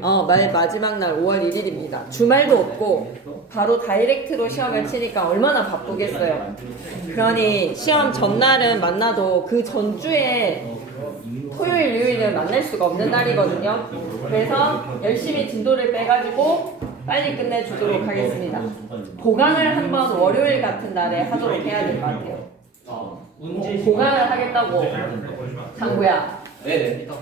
마지막 날 5월 1일입니다. 주말도 없고 바로 다이렉트로 시험을 치니까 얼마나 바쁘겠어요. 그러니 시험 전날은 만나도 그 전주에 토요일, 일요일은 만날 수가 없는 날이거든요. 그래서 열심히 진도를 빼가지고 빨리 끝내주도록 하겠습니다. 보강을 한번 월요일 같은 날에 하도록 해야 될 것 같아요. 보강을 하겠다고, 장구야.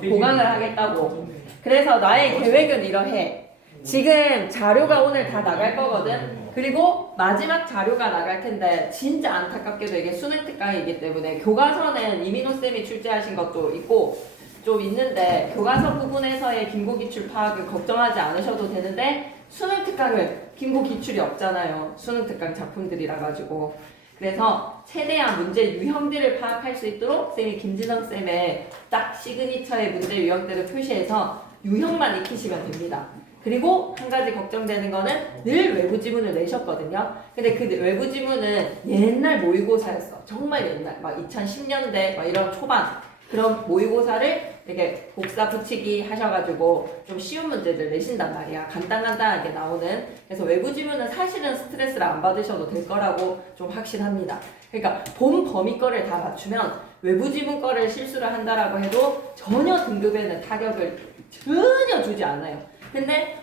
보강을 하겠다고. 그래서 나의 계획은 이러해. 지금 자료가 오늘 다 나갈 거거든. 그리고 마지막 자료가 나갈 텐데 진짜 안타깝게도 이게 수능 특강이기 때문에 교과서는 이민호 쌤이 출제하신 것도 있고 좀 있는데 교과서 부분에서의 김고 기출 파악은 걱정하지 않으셔도 되는데 수능 특강은 김고 기출이 없잖아요. 수능 특강 작품들이라 가지고. 그래서 최대한 문제 유형들을 파악할 수 있도록 쌤이 김진성 쌤의 딱 시그니처의 문제 유형들을 표시해서 유형만 익히시면 됩니다. 그리고 한 가지 걱정되는 거는 늘 외부 지문을 내셨거든요. 근데 그 외부 지문은 옛날 모의고사였어. 정말 옛날, 막 2010년대 막 이런 초반 그런 모의고사를 이렇게 복사 붙이기 하셔가지고 좀 쉬운 문제들 내신단 말이야. 간단하게 나오는. 그래서 외부 지문은 사실은 스트레스를 안 받으셔도 될 거라고 좀 확신합니다. 그러니까 본 범위 거를 다 맞추면 외부 지문 거를 실수를 한다라고 해도 전혀 등급에는 타격을 전혀 주지 않아요. 근데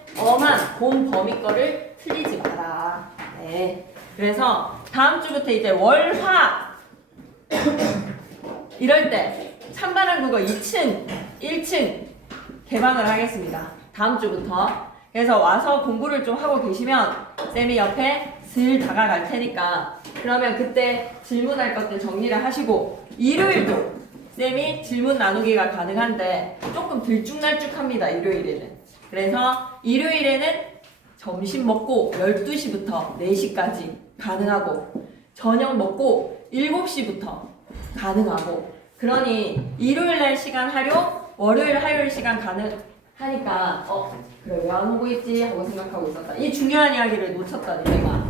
본 범위 거를 틀리지 마라. 네. 그래서 다음 주부터 이제 월, 화 이럴 때 찬바람 국어 2층, 1층 개방을 하겠습니다. 다음 주부터. 그래서 와서 공부를 좀 하고 계시면 쌤이 옆에 슬 다가갈 테니까 그러면 그때 질문할 것들 정리를 하시고 일요일도 쌤이 질문 나누기가 가능한데 조금 들쭉날쭉합니다. 일요일에는. 그래서 일요일에는 점심 먹고 12시부터 4시까지 가능하고 저녁 먹고 7시부터 가능하고 그러니 일요일날 시간 하려 월요일 화요일 시간 가능하니까 그래 왜 안 오고 있지 하고 생각하고 있었다. 이 중요한 이야기를 놓쳤다니 내가.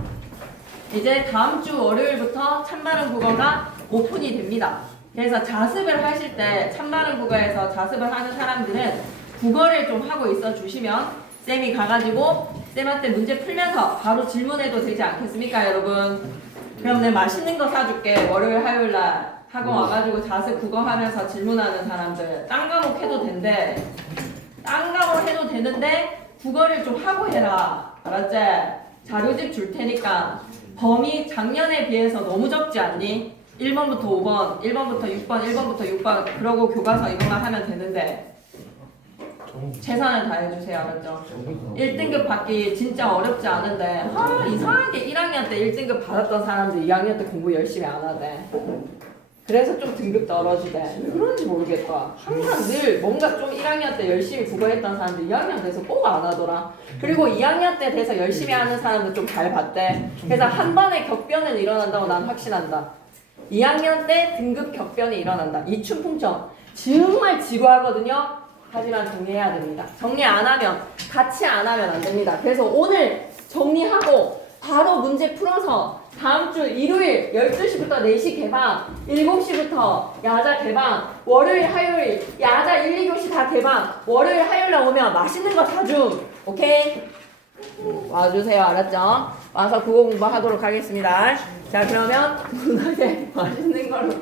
이제 다음 주 월요일부터 찬바람 국어가 오픈이 됩니다. 그래서 자습을 하실 때 찬바람 국어에서 자습을 하는 사람들은 국어를 좀 하고 있어 주시면 쌤이 가가지고 쌤한테 문제 풀면서 바로 질문해도 되지 않겠습니까 여러분? 그럼 내가 맛있는 거 사줄게. 월요일 화요일날 학원 와가지고 자습 국어 하면서 질문하는 사람들 딴 과목 해도 된대. 딴 과목 해도 되는데 국어를 좀 하고 해라. 알았지? 자료집 줄 테니까 범위 작년에 비해서 너무 적지 않니? 1번부터 5번, 1번부터 6번, 1번부터 6번 그러고 교과서 이것만 하면 되는데 최선을 다해주세요. 알았죠? 1등급 받기 진짜 어렵지 않은데 이상하게 1학년 때 1등급 받았던 사람들 2학년 때 공부 열심히 안 하대. 그래서 좀 등급 떨어지대. 왜 그런지 모르겠다. 항상 늘 뭔가 좀 1학년 때 열심히 국어했던 사람들 2학년 돼서 꼭 안 하더라. 그리고 2학년 때 돼서 열심히 하는 사람들 좀 잘 봤대. 그래서 한 번의 격변은 일어난다고 난 확신한다. 2학년 때 등급 격변이 일어난다. 이춘풍청 정말 지루하거든요. 하지만 정리해야 됩니다. 정리 안 하면 같이 안 하면 안 됩니다. 그래서 오늘 정리하고 바로 문제 풀어서 다음 주 일요일 12시부터 4시 개방, 7시부터 야자 개방, 월요일 화요일 야자 1, 2교시 다 개방, 월요일 화요일날 오면 맛있는 거 사줌. 오케이? 와주세요. 알았죠? 와서 국어 공부하도록 하겠습니다. 자 그러면 문학에 맛있는 걸로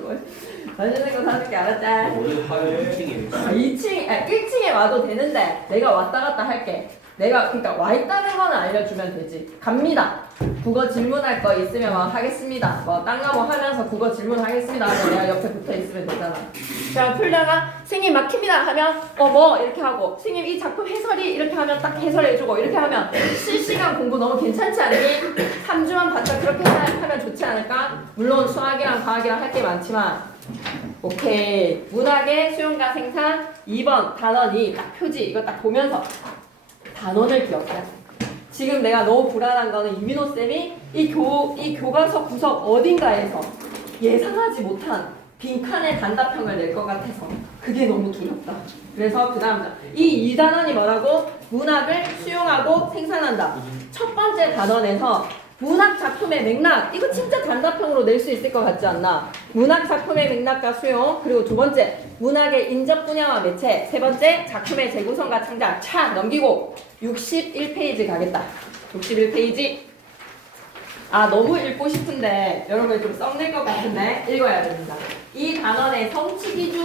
맛있는 거 사줄게. 알았지? 월요일 화요일 2층에 1층에 와도 되는데 내가 왔다 갔다 할게. 내가 그러니까 와 있다는 거는 알려주면 되지. 갑니다. 국어 질문할 거 있으면 막 하겠습니다. 뭐 딴 거 뭐 하면서 국어 질문하겠습니다 하면 내가 옆에 붙어 있으면 되잖아. 자 풀다가 선생님 막힙니다 하면 뭐 이렇게 하고 선생님 이 작품 해설이 이렇게 하면 딱 해설해주고 이렇게 하면 실시간 공부 너무 괜찮지 않니? 3주만 바짝 그렇게 하면 좋지 않을까? 물론 수학이랑 과학이랑 할 게 많지만 오케이. 문학의 수용과 생산 2번 단원 2 딱 표지 이거 딱 보면서 단원을 기억해. 지금 내가 너무 불안한 거는 이민호 쌤이 이 교과서 구석 어딘가에서 예상하지 못한 빈칸의 단답형을 낼 것 같아서 그게 너무 두렵다. 그래서 그 다음 이 2단원이 뭐라고? 문학을 수용하고 생산한다. 첫 번째 단원에서 문학 작품의 맥락, 이거 진짜 단답형으로 낼 수 있을 것 같지 않나? 문학 작품의 맥락과 수용, 그리고 두 번째 문학의 인접 분야와 매체, 세 번째 작품의 재구성과 창작. 차 넘기고 61페이지 가겠다. 61페이지. 아, 너무 읽고 싶은데 여러분 좀 썩낼 것 같은데 읽어야 됩니다. 이 단원의 성취 기준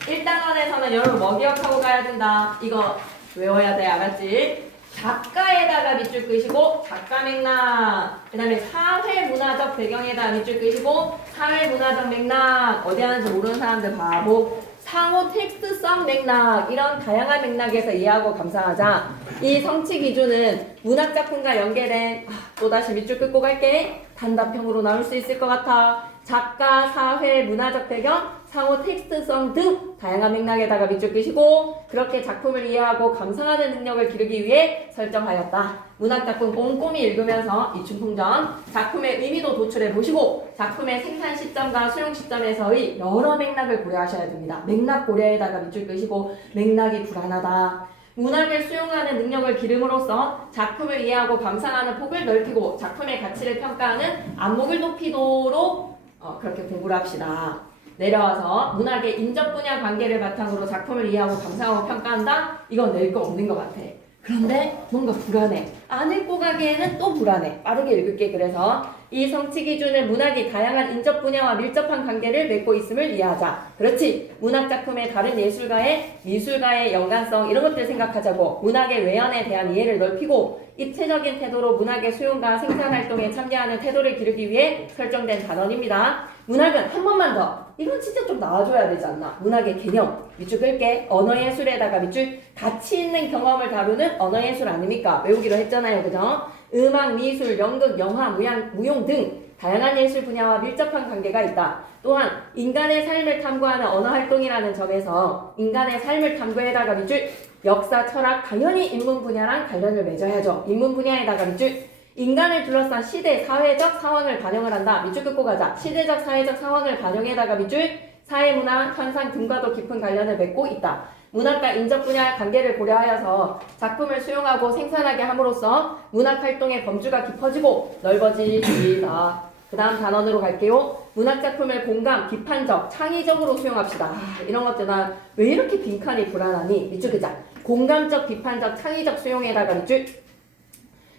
1단원에서는 여러분 뭐 기억하고 가야 된다. 이거 외워야 돼. 알았지? 작가에다가 밑줄 끄시고 작가 맥락, 그 다음에 사회 문화적 배경에다가 밑줄 끄시고 사회 문화적 맥락, 어디 하는지 모르는 사람들 바보. 상호 텍스트성 맥락, 이런 다양한 맥락에서 이해하고 감상하자. 이 성취 기준은 문학작품과 연계된, 또다시 밑줄 끄고 갈게. 단답형으로 나올 수 있을 것 같아. 작가, 사회, 문화적 배경, 상호 텍스트성 등 다양한 맥락에다가 밑줄 끄시고 그렇게 작품을 이해하고 감상하는 능력을 기르기 위해 설정하였다. 문학작품 꼼꼼히 읽으면서 이춘풍전 작품의 의미도 도출해 보시고 작품의 생산 시점과 수용 시점에서의 여러 맥락을 고려하셔야 됩니다. 맥락 고려에다가 밑줄 끄시고 맥락이 불안하다. 문학을 수용하는 능력을 기름으로써 작품을 이해하고 감상하는 폭을 넓히고 작품의 가치를 평가하는 안목을 높이도록 그렇게 공부를 합시다. 내려와서 문학의 인접 분야 관계를 바탕으로 작품을 이해하고 감상하고 평가한다? 이건 낼 거 없는 것 같아. 그런데 뭔가 불안해. 안 읽고 가기에는 또 불안해. 빠르게 읽을게. 그래서 이 성취 기준은 문학이 다양한 인접 분야와 밀접한 관계를 맺고 있음을 이해하자. 그렇지. 문학 작품의 다른 예술가의 미술가의 연관성 이런 것들 생각하자고. 문학의 외연에 대한 이해를 넓히고 입체적인 태도로 문학의 수용과 생산 활동에 참여하는 태도를 기르기 위해 설정된 단원입니다. 문학은 한 번만 더. 이건 진짜 좀 나와줘야 되지 않나? 문학의 개념. 밑줄 끌게. 언어예술에다가 밑줄. 가치 있는 경험을 다루는 언어예술 아닙니까? 외우기로 했잖아요. 그죠? 음악, 미술, 연극, 영화, 무용 등 다양한 예술 분야와 밀접한 관계가 있다. 또한 인간의 삶을 탐구하는 언어활동이라는 점에서 인간의 삶을 탐구에다가 밑줄. 역사, 철학, 당연히 인문 분야랑 관련을 맺어야죠. 인문 분야에다가 밑줄. 인간을 둘러싼 시대, 사회적 상황을 반영을 한다. 밑줄 긋고 가자. 시대적, 사회적 상황을 반영에다가 밑줄. 사회문화, 현상 등과도 깊은 관련을 맺고 있다. 문학과 인접 분야의 관계를 고려하여서 작품을 수용하고 생산하게 함으로써 문학활동의 범주가 깊어지고 넓어지다. 그 다음 단원으로 갈게요. 문학작품을 공감, 비판적, 창의적으로 수용합시다. 이런 것들 난 왜 이렇게 빈칸이 불안하니? 밑줄 긋자. 공감적, 비판적, 창의적 수용에다가 밑줄.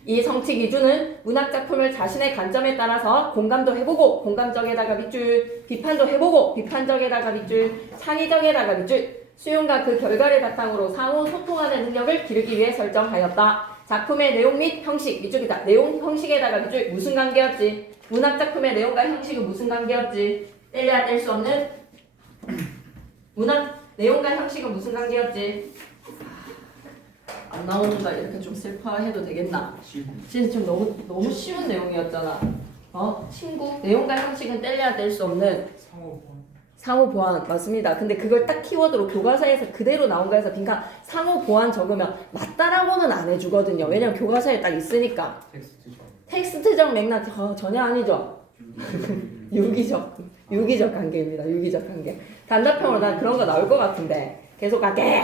이 성취 기준은 문학작품을 자신의 관점에 따라서 공감도 해보고 공감적에다가 밑줄, 비판도 해보고 비판적에다가 밑줄, 창의적에다가 밑줄, 수용과 그 결과를 바탕으로 상호 소통하는 능력을 기르기 위해 설정하였다. 작품의 내용 및 형식, 밑줄이다. 내용, 형식에다가 밑줄, 무슨 관계였지? 문학작품의 내용과 형식은 무슨 관계였지? 뗄래야 뗄 수 없는 문학 내용과 형식은 무슨 관계였지? 안 나오는다. 이렇게 좀 슬퍼해도 되겠나? 진짜 좀 너무 쉬운 내용이었잖아. 친구 내용과 형식은 뗄래야 뗄 수 없는 상호 보완 맞습니다. 근데 그걸 딱 키워드로 교과서에서 그대로 나온 거에서 빈칸 상호 보완 적으면 맞다라고는 안 해주거든요. 왜냐면 교과서에 딱 있으니까. 텍스트적 맥락 전혀 아니죠. 유기적 관계입니다. 유기적 관계. 단답형으로 난 그런 거 나올 것 같은데 계속 갈게.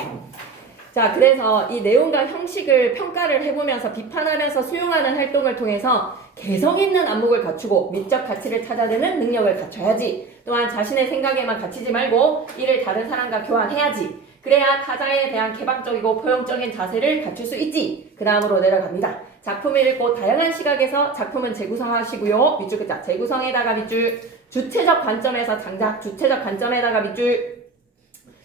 자, 그래서 이 내용과 형식을 평가를 해보면서 비판하면서 수용하는 활동을 통해서 개성 있는 안목을 갖추고 미적 가치를 찾아내는 능력을 갖춰야지. 또한 자신의 생각에만 갇히지 말고 이를 다른 사람과 교환해야지. 그래야 타자에 대한 개방적이고 포용적인 자세를 갖출 수 있지. 그 다음으로 내려갑니다. 작품을 읽고 다양한 시각에서 작품은 재구성하시고요. 밑줄 끄자. 재구성에다가 밑줄. 주체적 관점에서 장작. 주체적 관점에다가 밑줄.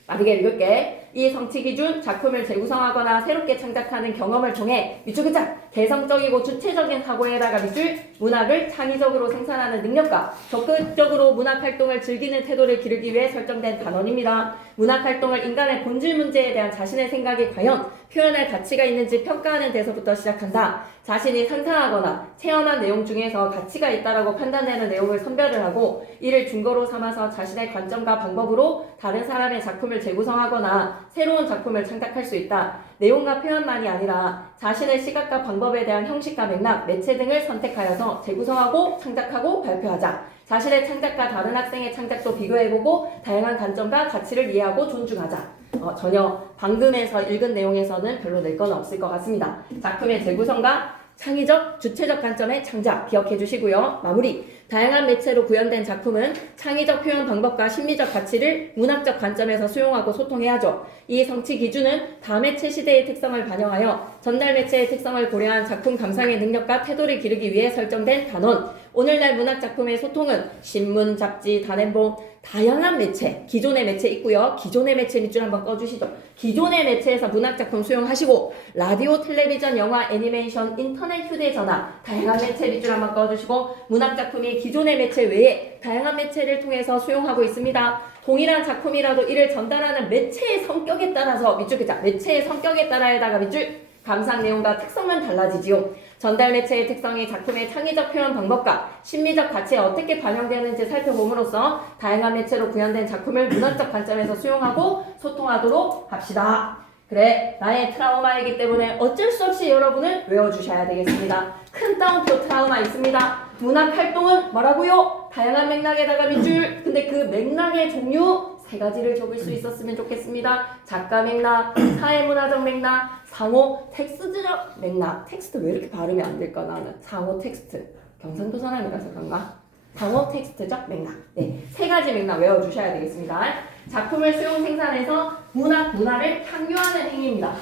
빠르게 읽을게. 이 성취 기준 작품을 재구성하거나 새롭게 창작하는 경험을 통해 밑줄 긋자 개성적이고 주체적인 사고에다가 밑줄 문학을 창의적으로 생산하는 능력과 적극적으로 문학 활동을 즐기는 태도를 기르기 위해 설정된 단원입니다. 문학 활동을 인간의 본질 문제에 대한 자신의 생각이 과연 표현할 가치가 있는지 평가하는 데서부터 시작한다. 자신이 상상하거나 체험한 내용 중에서 가치가 있다라고 판단되는 내용을 선별을 하고 이를 증거로 삼아서 자신의 관점과 방법으로 다른 사람의 작품을 재구성하거나 새로운 작품을 창작할 수 있다. 내용과 표현만이 아니라 자신의 시각과 방법에 대한 형식과 맥락, 매체 등을 선택하여서 재구성하고 창작하고 발표하자. 자신의 창작과 다른 학생의 창작도 비교해보고 다양한 관점과 가치를 이해하고 존중하자. 전혀 방금에서 읽은 내용에서는 별로 낼 건 없을 것 같습니다. 작품의 재구성과 창의적, 주체적 관점의 창작 기억해 주시고요. 마무리. 다양한 매체로 구현된 작품은 창의적 표현 방법과 심리적 가치를 문학적 관점에서 수용하고 소통해야죠. 이 성취 기준은 다매체 시대의 특성을 반영하여 전달 매체의 특성을 고려한 작품 감상의 능력과 태도를 기르기 위해 설정된 단원. 오늘날 문학 작품의 소통은 신문, 잡지, 단행본, 다양한 매체, 기존의 매체 있고요. 기존의 매체 밑줄 한번 꺼주시죠. 기존의 매체에서 문학 작품 수용하시고 라디오, 텔레비전, 영화, 애니메이션, 인터넷, 휴대전화 다양한 매체 밑줄 한번 꺼주시고 문학 작품이 기존의 매체 외에 다양한 매체를 통해서 수용하고 있습니다. 동일한 작품이라도 이를 전달하는 매체의 성격에 따라서 밑줄 긋자. 매체의 성격에 따라에다가 밑줄 감상 내용과 특성만 달라지지요. 전달 매체의 특성이 작품의 창의적 표현 방법과 심리적 가치에 어떻게 반영되는지 살펴봄으로써 다양한 매체로 구현된 작품을 문학적 관점에서 수용하고 소통하도록 합시다. 그래, 나의 트라우마이기 때문에 어쩔 수 없이 여러분은 외워주셔야 되겠습니다. 큰 따옴표 트라우마 있습니다. 문학 활동은 뭐라고요? 다양한 맥락에다가 밑줄. 근데 그 맥락의 종류 3가지를 적을 수 있었으면 좋겠습니다. 작가 맥락, 사회문화적 맥락, 상호 텍스트적 맥락. 텍스트 왜 이렇게 발음이 안 될까 나는. 상호 텍스트. 경상도 사람이라서 그런가? 상호 텍스트적 맥락. 네, 3가지 맥락 외워주셔야 되겠습니다. 작품을 수용 생산해서 문화를 향유하는 행위입니다.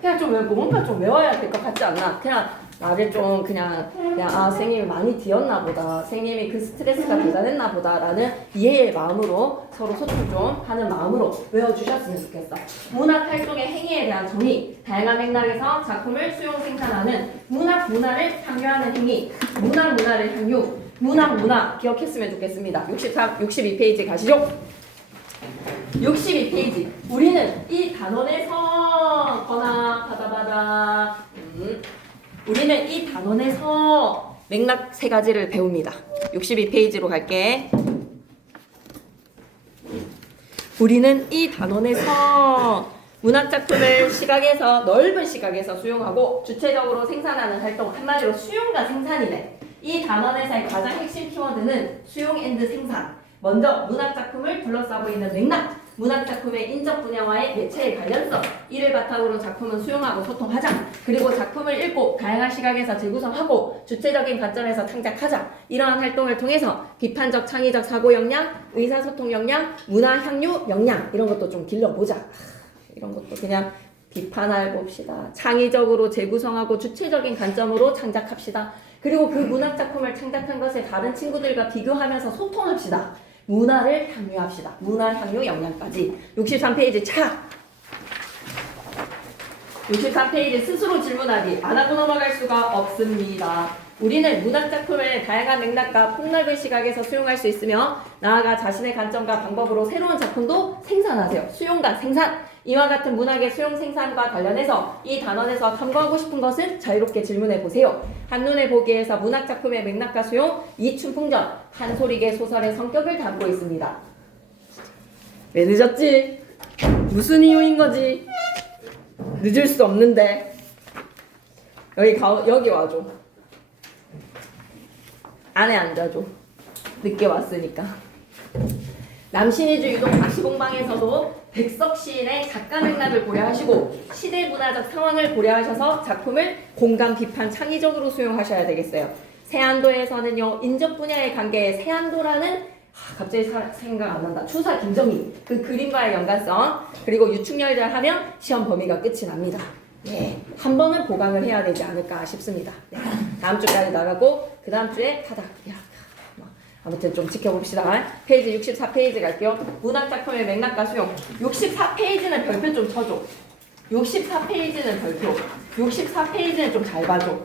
그냥 좀 뭔가 좀 외워야 될 것 같지 않나? 그냥 나를 좀 그냥 선생님이 많이 뒤었나 보다, 선생님이 그 스트레스가 대단했나 보다라는 이해의 마음으로 서로 소통 좀 하는 마음으로 외워주셨으면 좋겠어. 문학 활동의 행위에 대한 정의, 다양한 맥락에서 작품을 수용 생산하는 문화를 향유하는 행위, 문화를 향유, 문화 기억했으면 좋겠습니다. 62페이지 가시죠. 62페이지. 우리는 이 단원에서 바다 우리는 이 단원에서 맥락 3가지를 배웁니다. 62페이지로 갈게. 우리는 이 단원에서 문학작품을 시각에서 넓은 시각에서 수용하고 주체적으로 생산하는 활동, 한마디로 수용과 생산이네. 이 단원에서의 가장 핵심 키워드는 수용 앤드 생산. 먼저 문학작품을 둘러싸고 있는 맥락, 문학작품의 인적 분야와의 매체의 관련성, 이를 바탕으로 작품은 수용하고 소통하자. 그리고 작품을 읽고 다양한 시각에서 재구성하고 주체적인 관점에서 창작하자. 이러한 활동을 통해서 비판적 창의적 사고 역량, 의사소통 역량, 문화 향유 역량, 이런 것도 좀 길러보자. 이런 것도 그냥 비판해 봅시다. 창의적으로 재구성하고 주체적인 관점으로 창작합시다. 그리고 그 문학작품을 창작한 것을 다른 친구들과 비교하면서 소통합시다. 문화를 향유합시다. 문화 향유 역량까지. 63페이지 차! 63페이지 스스로 질문하기. 안 하고 넘어갈 수가 없습니다. 우리는 문학작품을 다양한 맥락과 폭넓은 시각에서 수용할 수 있으며 나아가 자신의 관점과 방법으로 새로운 작품도 생산하세요. 수용과 생산! 이와 같은 문학의 수용 생산과 관련해서 이 단원에서 탐구하고 싶은 것은 자유롭게 질문해 보세요. 한눈에 보기에서 문학작품의 맥락과 수용, 이춘풍전, 한소리계 소설의 성격을 담고 있습니다. 왜 늦었지? 무슨 이유인 거지? 늦을 수 없는데. 여기 와줘. 안에 앉아줘. 늦게 왔으니까. 남신이주 유동 다시공방에서도 백석 시인의 작가 맥락을 고려하시고 시대 문화적 상황을 고려하셔서 작품을 공감, 비판, 창의적으로 수용하셔야 되겠어요. 세안도에서는요, 인적 분야의 관계에 세안도라는 갑자기 생각 안 난다. 추사 김정희 그 그림과의 연관성, 그리고 유충열들 하면 시험 범위가 끝이 납니다. 네, 한 번은 보강을 해야 되지 않을까 싶습니다. 네, 다음 주까지 나가고 그 다음 주에 타닥. 아무튼 좀 지켜봅시다. 페이지 64페이지 갈게요. 문학작품의 맥락과 수용. 64페이지는 별표 좀 쳐줘. 64페이지는 별표. 64페이지는 좀 잘 봐줘.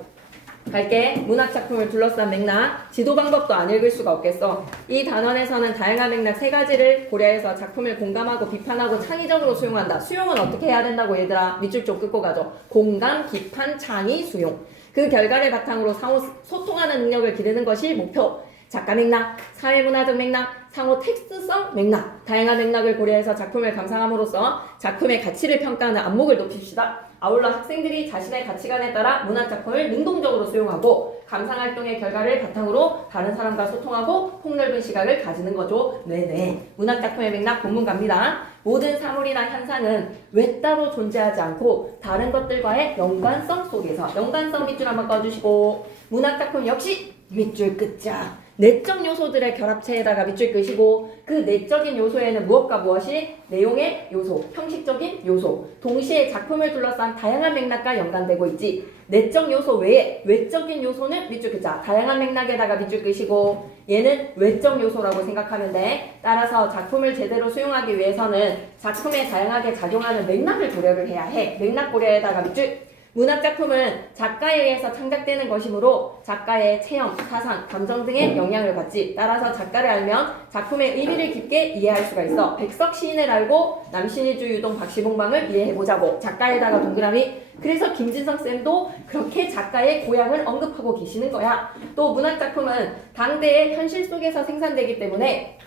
갈게. 문학작품을 둘러싼 맥락. 지도 방법도 안 읽을 수가 없겠어. 이 단원에서는 다양한 맥락 3가지를 고려해서 작품을 공감하고 비판하고 창의적으로 수용한다. 수용은 어떻게 해야 된다고 얘들아? 밑줄 좀 긋고 가죠. 공감, 비판, 창의, 수용. 그 결과를 바탕으로 상호 소통하는 능력을 기르는 것이 목표. 작가 맥락, 사회문화적 맥락, 상호 텍스트성 맥락, 다양한 맥락을 고려해서 작품을 감상함으로써 작품의 가치를 평가하는 안목을 높입시다. 아울러 학생들이 자신의 가치관에 따라 문학작품을 능동적으로 수용하고 감상활동의 결과를 바탕으로 다른 사람과 소통하고 폭넓은 시각을 가지는 거죠. 네네. 문학작품의 맥락 본문 갑니다. 모든 사물이나 현상은 외따로 존재하지 않고 다른 것들과의 연관성 속에서, 연관성 밑줄 한번 꺼주시고, 문학작품 역시 밑줄 끝자. 내적 요소들의 결합체에다가 밑줄 끄시고, 그 내적인 요소에는 무엇과 무엇이 내용의 요소, 형식적인 요소, 동시에 작품을 둘러싼 다양한 맥락과 연관되고 있지. 내적 요소 외에 외적인 요소는 밑줄 끄자. 다양한 맥락에다가 밑줄 끄시고, 얘는 외적 요소라고 생각하면 돼. 따라서 작품을 제대로 수용하기 위해서는 작품에 다양하게 작용하는 맥락을 고려를 해야 해. 맥락 고려에다가 밑줄. 문학작품은 작가에 의해서 창작되는 것이므로 작가의 체험, 사상, 감정 등의 영향을 받지. 따라서 작가를 알면 작품의 의미를 깊게 이해할 수가 있어. 백석 시인을 알고 남신이주 유동 박시봉방을 이해해보자고. 작가에다가 동그라미. 그래서 김진성 쌤도 그렇게 작가의 고향을 언급하고 계시는 거야. 또 문학작품은 당대의 현실 속에서 생산되기 때문에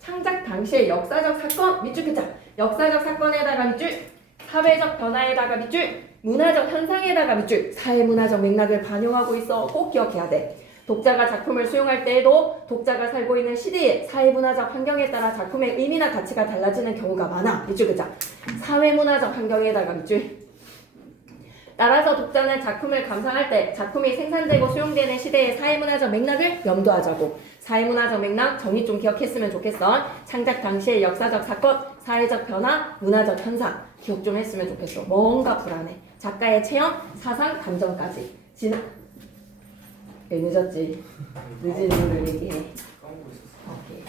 창작 당시의 역사적 사건, 밑줄 끄자. 역사적 사건에다가 밑줄, 사회적 변화에다가 밑줄, 문화적 현상에다가 밑줄, 사회문화적 맥락을 반영하고 있어. 꼭 기억해야 돼. 독자가 작품을 수용할 때에도 독자가 살고 있는 시대의 사회문화적 환경에 따라 작품의 의미나 가치가 달라지는 경우가 많아. 밑줄 끄자. 사회문화적 환경에다가 밑줄. 따라서 독자는 작품을 감상할 때 작품이 생산되고 수용되는 시대의 사회문화적 맥락을 염두하자고. 사회문화적 맥락 정의 좀 기억했으면 좋겠어. 창작 당시의 역사적 사건, 사회적 변화, 문화적 현상 기억 좀 했으면 좋겠어. 뭔가 불안해. 작가의 체험, 사상, 감정까지. 늦었지. 늦은 이유를 얘기해. 오케이.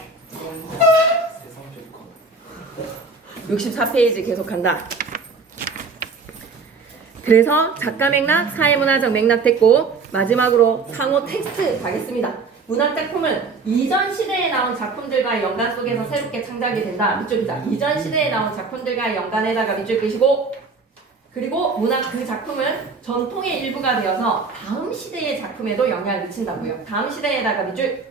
64페이지 계속한다. 그래서 작가 맥락, 사회문화적 맥락 됐고, 마지막으로 상호 텍스트 가겠습니다. 문학작품은 이전 시대에 나온 작품들과의 연관 속에서 새롭게 창작이 된다. 밑줄 끄자. 이전 시대에 나온 작품들과의 연관에다가 밑줄 끄시고, 그리고 문학 그 작품은 전통의 일부가 되어서 다음 시대의 작품에도 영향을 미친다고요. 다음 시대에다가 밑줄.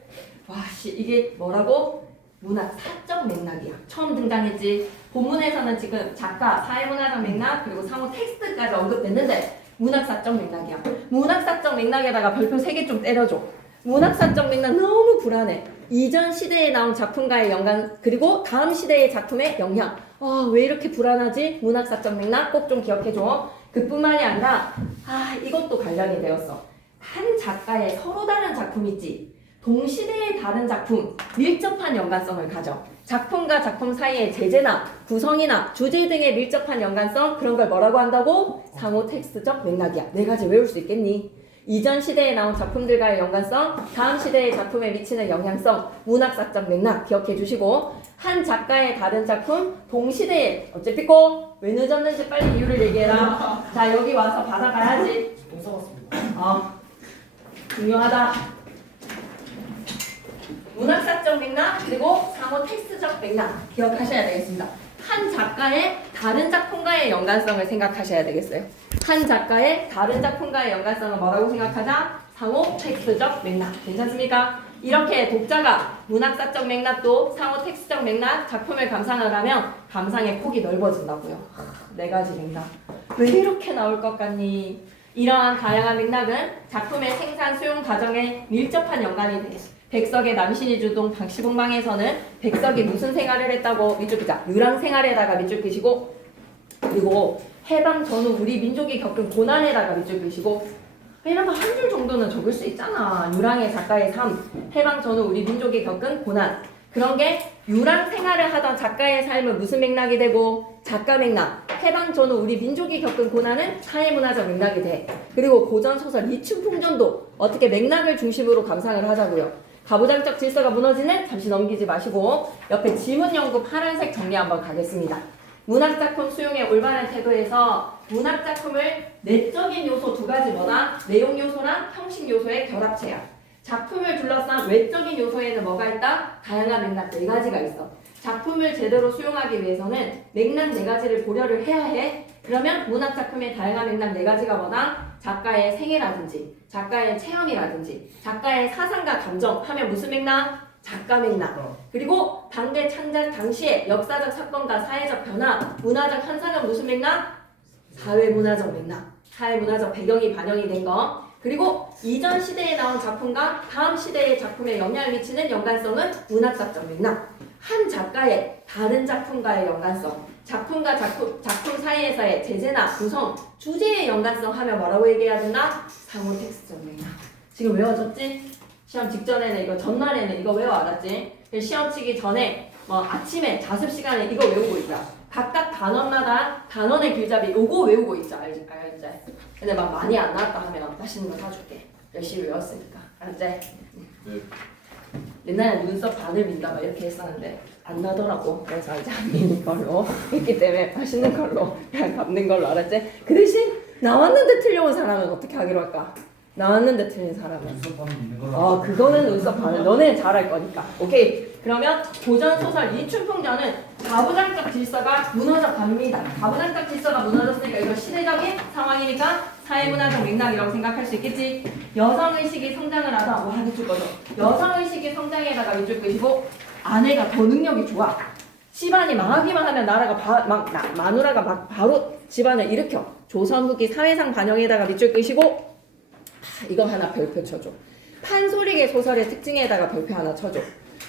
와씨 이게 뭐라고? 문학 사적 맥락이야. 처음 등장했지. 본문에서는 지금 작가, 사회문화적 맥락, 그리고 상호 텍스트까지 언급됐는데 문학사적 맥락이야. 문학사적 맥락에다가 별표 3개 좀 때려줘. 문학사적 맥락 너무 불안해. 이전 시대에 나온 작품과의 연관, 그리고 다음 시대의 작품의 영향. 왜 이렇게 불안하지? 문학사적 맥락 꼭 좀 기억해줘. 그뿐만이 아니라 이것도 관련이 되었어. 한 작가의 서로 다른 작품 있지. 동시대의 다른 작품, 밀접한 연관성을 가져. 작품과 작품 사이의 제재나 구성이나 주제 등의 밀접한 연관성, 그런 걸 뭐라고 한다고? 상호 텍스트적 맥락이야. 4가지 외울 수 있겠니? 이전 시대에 나온 작품들과의 연관성, 다음 시대의 작품에 미치는 영향성, 문학사적 맥락 기억해 주시고, 한 작가의 다른 작품, 동시대에 어차피 왜 늦었는지 빨리 이유를 얘기해라. 자, 여기 와서 받아가야지. 못 써봤습니다. 중요하다. 문학사적 맥락 그리고 상호 텍스트적 맥락 기억하셔야 되겠습니다. 한 작가의 다른 작품과의 연관성을 생각하셔야 되겠어요. 한 작가의 다른 작품과의 연관성은 뭐라고 생각하자? 상호 텍스트적 맥락. 괜찮습니까? 이렇게 독자가 문학사적 맥락도 상호 텍스트적 맥락 작품을 감상을 하면 감상의 폭이 넓어진다고요. 4가지 맥락. 왜 이렇게 나올 것 같니? 이러한 다양한 맥락은 작품의 생산 수용 과정에 밀접한 연관이 돼. 백석의 남신이 주동 박시봉방에서는 백석이 무슨 생활을 했다고 밑줄 끄자. 유랑 생활에다가 밑줄 끄시고, 그리고 해방 전후 우리 민족이 겪은 고난에다가 밑줄 끄시고, 이런 한 줄 정도는 적을 수 있잖아. 유랑의 작가의 삶, 해방 전후 우리 민족이 겪은 고난. 그런 게 유랑 생활을 하던 작가의 삶은 무슨 맥락이 되고, 작가 맥락, 해방 전후 우리 민족이 겪은 고난은 사회문화적 맥락이 돼. 그리고 고전소설 리춘풍전도 어떻게 맥락을 중심으로 감상을 하자고요. 가부장적 질서가 무너지는 잠시 넘기지 마시고 옆에 지문 연구 파란색 정리 한번 가겠습니다. 문학작품 수용의 올바른 태도에서 문학작품을 내적인 요소 2가지 뭐다? 내용 요소랑 형식 요소의 결합체야. 작품을 둘러싼 외적인 요소에는 뭐가 있다? 다양한 맥락 4가지가 있어. 작품을 제대로 수용하기 위해서는 맥락 4가지를 고려를 해야 해. 그러면 문학 작품의 다양한 맥락 네 가지가 뭐다? 작가의 생애라든지 작가의 체험이라든지 작가의 사상과 감정 하면 무슨 맥락? 작가 맥락. 그리고 당대 창작 당시의 역사적 사건과 사회적 변화, 문화적 현상은 무슨 맥락? 사회문화적 맥락. 사회문화적 배경이 반영이 된 거. 그리고 이전 시대에 나온 작품과 다음 시대의 작품에 영향을 미치는 연관성은 문학사적 맥락. 한 작가의 다른 작품과의 연관성, 작품과 작품 사이에서의 제재나 구성, 주제의 연관성 하면 뭐라고 얘기해야 된다? 상호 텍스트적 맥락. 지금 외워졌지? 시험 직전에는 이거, 전날에는 이거 외워 알았지? 시험 치기 전에 뭐 아침에 자습 시간에 이거 외우고 있자. 각각 단원마다 단원의 길잡이 요거 외우고 있자. 알지? 근데 막 많이 안 나왔다 하면 맛있는 거 사줄게. 열심히 외웠으니까. 알았지? 네. 옛날에 눈썹 반을 민다 막 이렇게 했었는데 안 나더라고. 그래서 이제 안 미는 걸로 했기 때문에 맛있는 걸로 그냥 갚는 걸로. 알았지? 그 대신 나왔는데 틀려온 사람은 어떻게 하기로 할까? 나왔는데 틀린 사람은 그거는 눈썹 반을 너네 잘할 거니까. 오케이. 그러면 고전 소설 이춘풍전은 가부장적 질서가 무너져갑니다. 가부장적 질서가 무너졌으니까 이거 시대적인 상황이니까 사회문화적 맥락이라고 생각할 수 있겠지. 여성의식이 성장을 하다. 와 밑줄 꺼져. 여성의식이 성장에다가 밑줄 끄시고 아내가 더 능력이 좋아. 집안이 망하기만 하면 나라가 마누라가 막 바로 집안을 일으켜. 조선 후기 사회상 반영에다가 밑줄 끄시고 이거 하나 별표 쳐줘. 판소리계 소설의 특징에다가 별표 하나 쳐줘.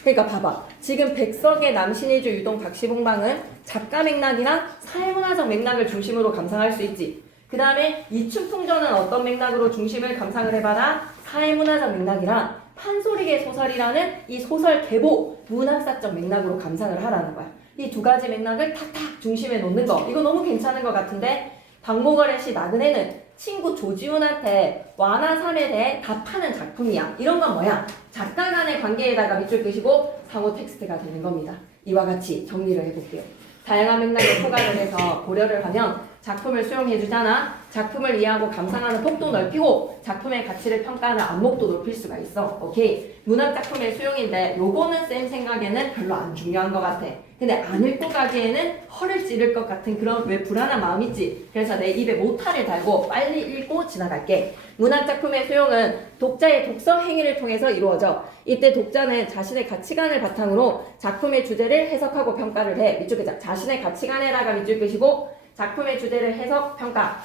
그러니까 봐봐. 지금 백석의 남신이주 유동 각시봉방은 작가 맥락이랑 사회문화적 맥락을 중심으로 감상할 수 있지. 그 다음에 이춘풍전은 어떤 맥락으로 중심을 감상을 해봐라? 사회문화적 맥락이랑 판소리계 소설이라는 이 소설 계보 문학사적 맥락으로 감상을 하라는 거야. 이 두 가지 맥락을 탁탁 중심에 놓는 거. 이거 너무 괜찮은 것 같은데 박모걸의 시 나그네는 친구 조지훈한테 완화삼에 대해 답하는 작품이야. 이런 건 뭐야? 작가 간의 관계에다가 밑줄 끄시고 상호 텍스트가 되는 겁니다. 이와 같이 정리를 해볼게요. 다양한 맥락에 포괄을 해서 고려를 하면 작품을 수용해주잖아. 작품을 이해하고 감상하는 폭도 넓히고 작품의 가치를 평가하는 안목도 높일 수가 있어. 오케이. 문학 작품의 수용인데 요거는 쌤 생각에는 별로 안 중요한 것 같아. 근데 안 읽고 가기에는 허를 찌를 것 같은 그런 왜 불안한 마음 있지. 그래서 내 입에 모타를 달고 빨리 읽고 지나갈게. 문학 작품의 수용은 독자의 독서 행위를 통해서 이루어져. 이때 독자는 자신의 가치관을 바탕으로 작품의 주제를 해석하고 평가를 해. 밑줄 끄자. 자신의 가치관에다가 밑줄 끄시고 작품의 주제를 해석, 평가.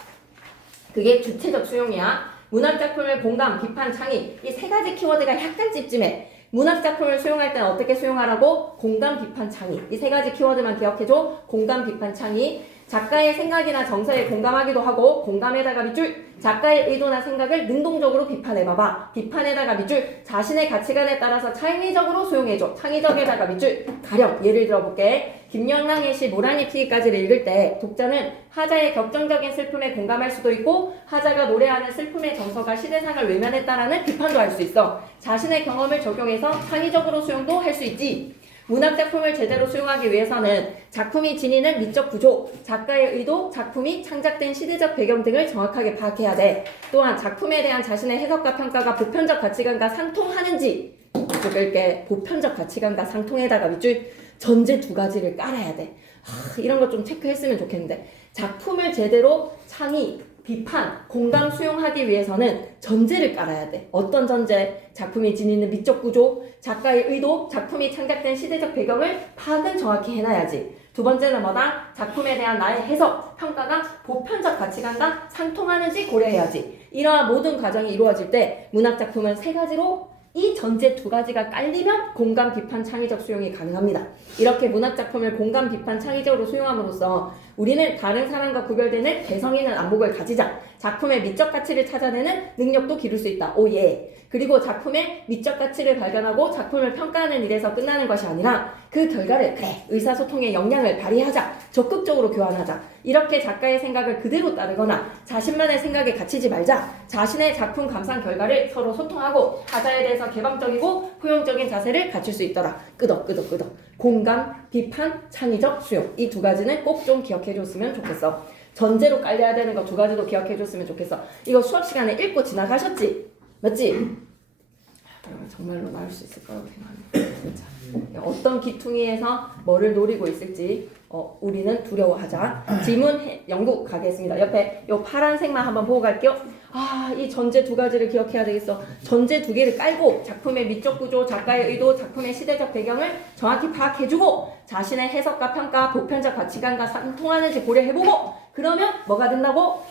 그게 주체적 수용이야. 문학 작품을 공감, 비판, 창의. 이 세 가지 키워드가 약간 찝찝해. 문학 작품을 수용할 때는 어떻게 수용하라고? 공감, 비판, 창의. 이 세 가지 키워드만 기억해줘. 공감, 비판, 창의. 작가의 생각이나 정서에 공감하기도 하고 공감에다가 밑줄 작가의 의도나 생각을 능동적으로 비판해봐봐. 비판에다가 밑줄 자신의 가치관에 따라서 창의적으로 수용해줘. 창의적에다가 밑줄 가령 예를 들어볼게. 김영랑의 시 모란이 피기까지를 읽을 때 독자는 하자의 격정적인 슬픔에 공감할 수도 있고 하자가 노래하는 슬픔의 정서가 시대상을 외면했다라는 비판도 할 수 있어. 자신의 경험을 적용해서 창의적으로 수용도 할 수 있지. 문학작품을 제대로 수용하기 위해서는 작품이 지니는 미적 구조, 작가의 의도, 작품이 창작된 시대적 배경 등을 정확하게 파악해야 돼. 또한 작품에 대한 자신의 해석과 평가가 보편적 가치관과 상통하는지 이렇게 보편적 가치관과 상통에다가 밑줄 전제 두 가지를 깔아야 돼. 이런 거 좀 체크했으면 좋겠는데 작품을 제대로 창의, 비판, 공감 수용하기 위해서는 전제를 깔아야 돼. 어떤 전제? 작품이 지니는 미적 구조, 작가의 의도, 작품이 창작된 시대적 배경을 파악은 정확히 해놔야지. 두 번째는 뭐다? 작품에 대한 나의 해석, 평가가 보편적 가치관과 상통하는지 고려해야지. 이러한 모든 과정이 이루어질 때 문학작품은 세 가지로 이 전제 두 가지가 깔리면 공감, 비판, 창의적 수용이 가능합니다. 이렇게 문학작품을 공감, 비판, 창의적으로 수용함으로써 우리는 다른 사람과 구별되는 개성 있는 안목을 가지자. 작품의 미적 가치를 찾아내는 능력도 기를 수 있다. 오 예. 그리고 작품의 미적 가치를 발견하고 작품을 평가하는 일에서 끝나는 것이 아니라 그 결과를 그래 의사소통의 역량을 발휘하자. 적극적으로 교환하자. 이렇게 작가의 생각을 그대로 따르거나 자신만의 생각에 갇히지 말자. 자신의 작품 감상 결과를 서로 소통하고 타자에 대해서 개방적이고 포용적인 자세를 갖출 수 있더라. 끄덕끄덕끄덕. 공감, 비판, 창의적 수용. 이 두 가지는 꼭 좀 기억해줬으면 좋겠어. 전제로 깔려야 되는 거 두 가지도 기억해줬으면 좋겠어. 이거 수업 시간에 읽고 지나가셨지? 맞지? 정말로 나올 수 있을 거라고 생각합니다. 진짜. 어떤 기퉁이에서 뭐를 노리고 있을지 우리는 두려워하자. 지문 연구 가겠습니다. 옆에 요 파란색만 한번 보고 갈게요. 이 전제 두 가지를 기억해야 되겠어. 전제 두 개를 깔고 작품의 미적 구조, 작가의 의도, 작품의 시대적 배경을 정확히 파악해주고 자신의 해석과 평가, 보편적 가치관과 상통하는지 고려해보고 그러면 뭐가 된다고?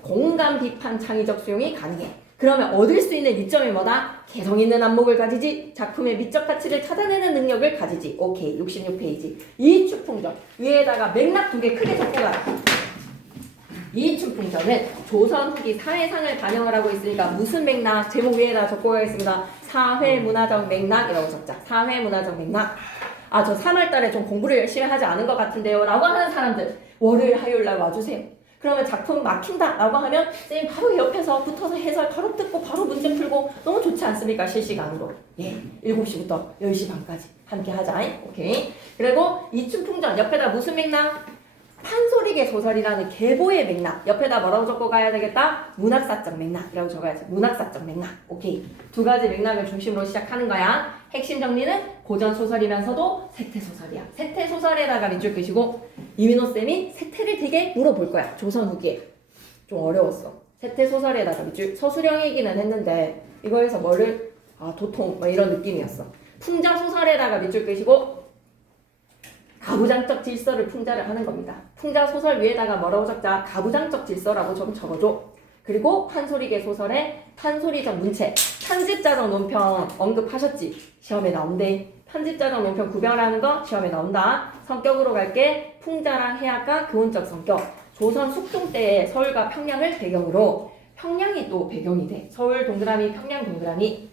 공감, 비판, 창의적 수용이 가능해. 그러면 얻을 수 있는 이점이 뭐다? 개성 있는 안목을 가지지, 작품의 미적 가치를 찾아내는 능력을 가지지. 오케이, 66페이지. 이춘풍전 위에다가 맥락 두 개 크게 적고 가라. 이춘풍전은 조선 후기 사회상을 반영을 하고 있으니까 무슨 맥락? 제목 위에다 적고 가겠습니다. 사회문화적 맥락이라고 적자. 사회문화적 맥락. 저 3월달에 좀 공부를 열심히 하지 않은 것 같은데요 라고 하는 사람들 월요일 화요일날 와주세요. 그러면 작품 막힌다 라고 하면 선생님 바로 옆에서 붙어서 해설 바로 듣고 바로 문제 풀고 너무 좋지 않습니까? 실시간으로. 7시부터 10시 반까지 함께 하자. 오케이. 그리고 이춘풍전 옆에다 무슨 맥락? 판소리계 소설이라는 계보의 맥락. 옆에다 뭐라고 적고 가야 되겠다? 문학사적 맥락이라고 적어야지. 문학사적 맥락. 오케이. 두 가지 맥락을 중심으로 시작하는 거야. 핵심 정리는 고전 소설이면서도 세태 소설이야. 세태 소설에다가 밑줄 끄시고 이민호 쌤이 세태를 되게 물어볼 거야. 조선 후기에. 좀 어려웠어. 세태 소설에다가 밑줄. 서술형이기는 했는데 이거에서 뭐를 도통 뭐 이런 느낌이었어. 풍자 소설에다가 밑줄 끄시고 가부장적 질서를 풍자를 하는 겁니다. 풍자 소설 위에다가 뭐라고 적자? 가부장적 질서라고 좀 적어줘. 그리고 판소리계 소설의 판소리적 문체, 편집자적 논평 언급하셨지? 시험에 나온대. 편집자적 논평 구별하는 거 시험에 나온다. 성격으로 갈게. 풍자랑 해학과 교훈적 성격. 조선 숙종 때의 서울과 평양을 배경으로 평양이 또 배경이 돼. 서울 동그라미, 평양 동그라미.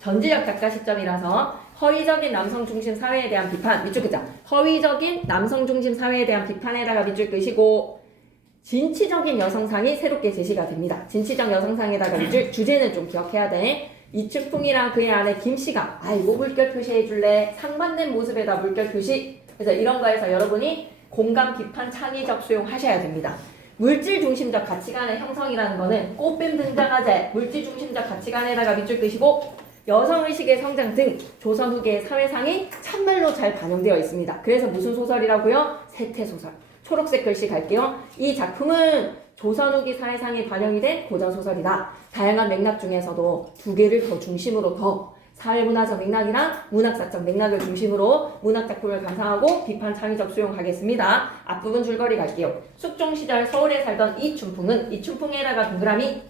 전지적 작가 시점이라서 허위적인 남성 중심 사회에 대한 비판 밑줄 끄자. 허위적인 남성 중심 사회에 대한 비판에다가 밑줄 끄시고 진취적인 여성상이 새롭게 제시가 됩니다. 진취적 여성상에다가 밑줄. 주제는 좀 기억해야 돼. 이춘풍이랑 그의 아내 김씨가 아이고 물결 표시해 줄래? 상반된 모습에다 물결 표시. 그래서 이런 거에서 여러분이 공감, 비판, 창의적 수용 하셔야 됩니다. 물질 중심적 가치관의 형성이라는 거는 꽃뱀 등장하재 물질 중심적 가치관에다가 밑줄 끄시고 여성의식의 성장 등 조선 후기의 사회상이 참말로 잘 반영되어 있습니다. 그래서 무슨 소설이라고요? 세태소설. 초록색 글씨 갈게요. 이 작품은 조선 후기 사회상이 반영이 된 고전소설이다. 다양한 맥락 중에서도 두 개를 더 중심으로 더 사회문화적 맥락이랑 문학사적 맥락을 중심으로 문학작품을 감상하고 비판 창의적 수용하겠습니다. 앞부분 줄거리 갈게요. 숙종 시절 서울에 살던 이춘풍은 이춘풍에다가 동그라미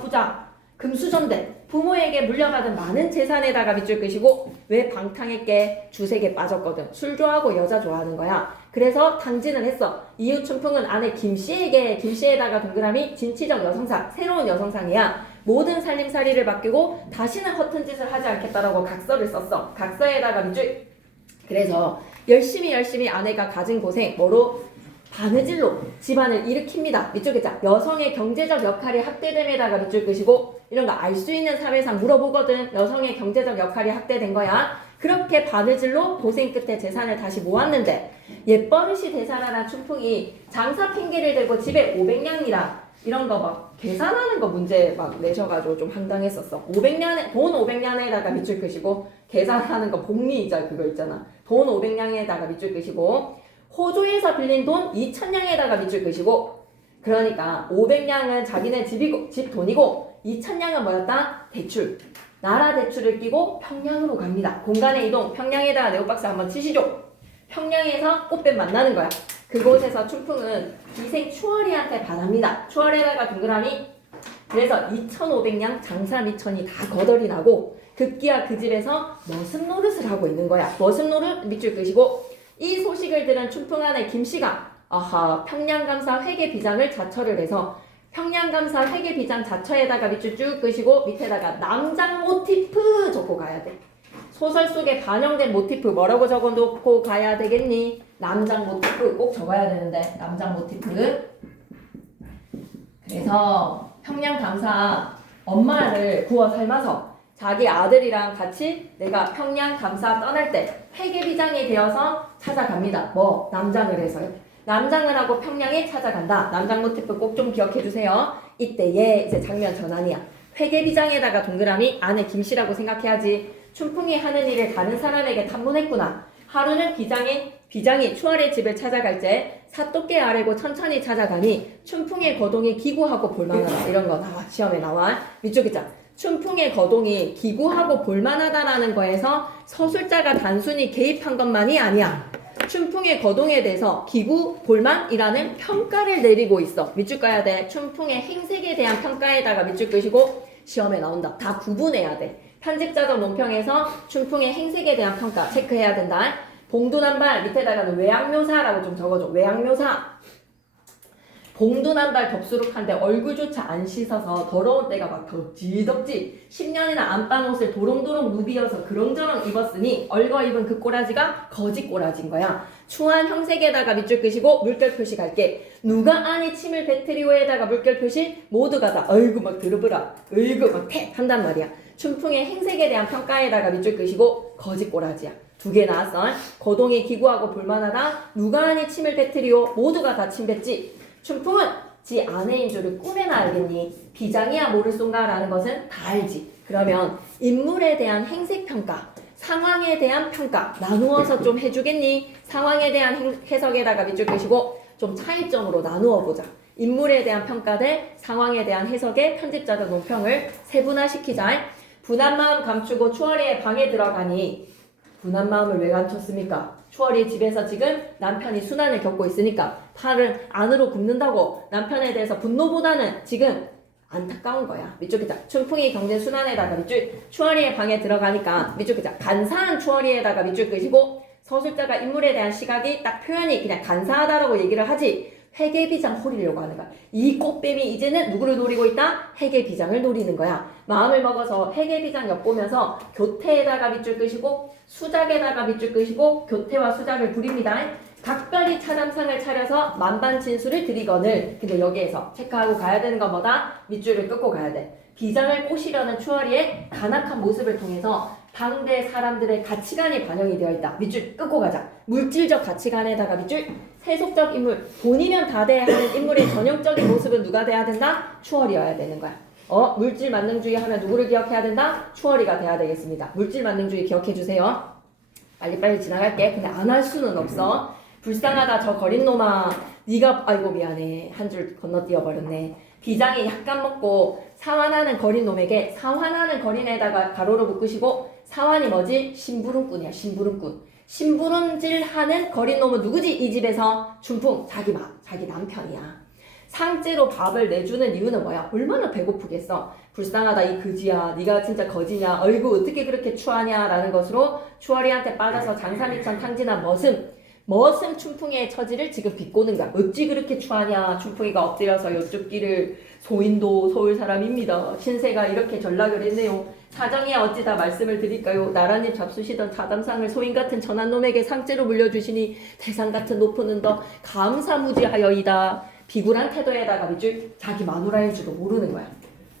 부자 금수저인데 부모에게 물려받은 많은 재산에다가 밑줄 끄시고 왜 방탕했게 주색에 빠졌거든. 술 좋아하고 여자 좋아하는 거야. 그래서 탕진을 했어. 이유춘풍은 아내 김씨에다가 동그라미 진취적 여성상, 새로운 여성상이야. 모든 살림살이를 맡기고 다시는 허튼 짓을 하지 않겠다라고 각서를 썼어. 각서에다가 밑줄. 그래서 열심히 아내가 가진 고생 뭐로? 바느질로 집안을 일으킵니다. 밑줄 끄자. 여성의 경제적 역할이 학대됨에다가 밑줄 끄시고 이런 거 알 수 있는 사회상 물어보거든. 여성의 경제적 역할이 학대된 거야. 그렇게 바느질로 고생 끝에 재산을 다시 모았는데 옛버릇이 되살아난 춘풍이 장사 핑계를 대고 집에 500냥이라 이런 거 막 계산하는 거 문제 막 내셔가지고 좀 황당했었어. 500냥에 돈 500냥에다가 밑줄 끄시고 계산하는 거 복리이자 그거 있잖아. 돈 500냥에다가 밑줄 끄시고 호주에서 빌린 돈 2,000냥에다가 밑줄 끄시고 그러니까 500냥은 자기네 집 돈이고 2,000냥은 뭐였다? 대출. 나라 대출을 끼고 평양으로 갑니다. 공간의 이동. 평양에다가 네오박스 한번 치시죠. 평양에서 꽃뱀 만나는 거야. 그곳에서 춘풍은 기생 추월이한테 반합니다. 추월에다가 동그라미. 그래서 2,500냥 장사 미천이 다 거덜이 나고 급기야 그 집에서 머슴 노릇을 하고 있는 거야. 머슴 노릇 밑줄 끄시고 이 소식을 들은 춘풍 아내 김씨가 평양감사 회계비장을 자처를 해서 평양감사 회계비장 자처에다가 밑줄 쭉 끄시고 밑에다가 남장 모티프 적고 가야 돼. 소설 속에 반영된 모티프 뭐라고 적어놓고 가야 되겠니? 남장 모티프 꼭 적어야 되는데 남장 모티프. 그래서 평양감사 엄마를 구워 삶아서 자기 아들이랑 같이 내가 평양감사 떠날 때 회계비장이 되어서 찾아갑니다. 남장을 해서요. 남장을 하고 평양에 찾아간다. 남장 모티프 꼭 좀 기억해 주세요. 이때에 이제 장면 전환이야. 회계비장에다가 동그라미 안에 김씨라고 생각해야지. 춘풍이 하는 일을 다른 사람에게 탐문했구나. 하루는 비장이 추월의 집을 찾아갈 때 사또께 아래고 천천히 찾아가니 춘풍의 거동이 기구하고 볼만하다. 이런 거 나와. 시험에 나와. 위쪽 있자. 춘풍의 거동이 기구하고 볼만하다라는 거에서 서술자가 단순히 개입한 것만이 아니야. 춘풍의 거동에 대해서 기구, 볼만이라는 평가를 내리고 있어. 밑줄 까야 돼. 춘풍의 행색에 대한 평가에다가 밑줄 끄시고 시험에 나온다. 다 구분해야 돼. 편집자적 논평에서 춘풍의 행색에 대한 평가 체크해야 된다. 봉두난발 밑에다가는 외양묘사라고 좀 적어줘. 외양묘사. 봉두난발 덥수룩한데 얼굴조차 안 씻어서 더러운 때가 막 덥지 10년이나 안 빤 옷을 도롱도롱 누비어서 그렁저렁 입었으니 얼거 입은 그 꼬라지가 거짓 꼬라지인 거야. 추한 형색에다가 밑줄 끄시고 물결 표시 갈게. 누가 아니 침을 뱉으리오에다가 물결 표시 모두가 다 어이구 막 들어보라 어이구 막 택 한단 말이야. 춘풍의 행색에 대한 평가에다가 밑줄 끄시고 거짓 꼬라지야. 두 개 나왔어. 거동이 기구하고 볼만하다. 누가 아니 침을 뱉으리오 모두가 다 침 뱉지. 춘풍은 지 아내인 줄을 꿈에나 알겠니? 비장이야 모를쏜가라는 것은 다 알지. 그러면 인물에 대한 행색평가, 상황에 대한 평가 나누어서 좀 해주겠니? 상황에 대한 해석에다가 밑줄 끄시고 좀 차이점으로 나누어 보자. 인물에 대한 평가 대 상황에 대한 해석의 편집자적 논평을 세분화시키자. 분한 마음 감추고 추월이의 방에 들어가니 분한 마음을 왜 감췄습니까? 추월이 집에서 지금 남편이 순환을 겪고 있으니까 팔을 안으로 굽는다고 남편에 대해서 분노보다는 지금 안타까운 거야. 밑줄 기자. 춘풍이 경제 순환에다가 밑줄 추월이의 방에 들어가니까 밑줄 기자. 간사한 추월이에다가 밑줄 끄시고 서술자가 인물에 대한 시각이 딱 표현이 그냥 간사하다라고 얘기를 하지 회계비장 호리려고 하는 거야. 이 꽃뱀이 이제는 누구를 노리고 있다? 회계비장을 노리는 거야. 마음을 먹어서 회계비장 엿보면서 교태에다가 밑줄 끄시고 수작에다가 밑줄 끄시고 교태와 수작을 부립니다. 각별히 차담상을 차려서 만반진수를 드리거늘. 근데 여기에서 체크하고 가야 되는 건 뭐다? 밑줄을 끄고 가야 돼. 비장을 꼬시려는 추월이의 간악한 모습을 통해서 당대 사람들의 가치관이 반영이 되어 있다. 밑줄 끄고 가자. 물질적 가치관에다가 밑줄 세속적 인물. 돈이면 다 돼야 하는 인물의 전형적인 모습은 누가 돼야 된다? 추월이어야 되는 거야. 물질 만능주의 하면 누구를 기억해야 된다? 추월이가 돼야 되겠습니다. 물질 만능주의 기억해 주세요. 빨리빨리 지나갈게. 근데 안 할 수는 없어. 불쌍하다 저 거린 놈아. 네가 아이고 미안해. 한 줄 건너뛰어 버렸네. 비장이 약간 먹고 사환하는 거린 놈에게 사환하는 거린에다가 가로로 묶으시고 사환이 뭐지? 심부름꾼이야. 심부름꾼. 심부름질하는 거린 놈은 누구지? 이 집에서 춘풍 자기 남편이야. 상째로 밥을 내주는 이유는 뭐야? 얼마나 배고프겠어. 불쌍하다 이 그지야. 네가 진짜 거지냐. 어이구 어떻게 그렇게 추하냐 라는 것으로 추월이한테 빠져서 장사미천 탕진한 머슴 춘풍이의 처지를 지금 비꼬는 거야. 어찌 그렇게 추하냐. 춘풍이가 엎드려서 요쪽 길을 소인도 서울 사람입니다. 신세가 이렇게 전락을 했네요. 사정이 어찌 다 말씀을 드릴까요? 나라님 잡수시던 자담상을 소인 같은 전한 놈에게 상째로 물려주시니 태산 같은 높은 은더 감사무지하여이다. 비굴한 태도에다가 밑줄 자기 마누라인 줄도 모르는 거야.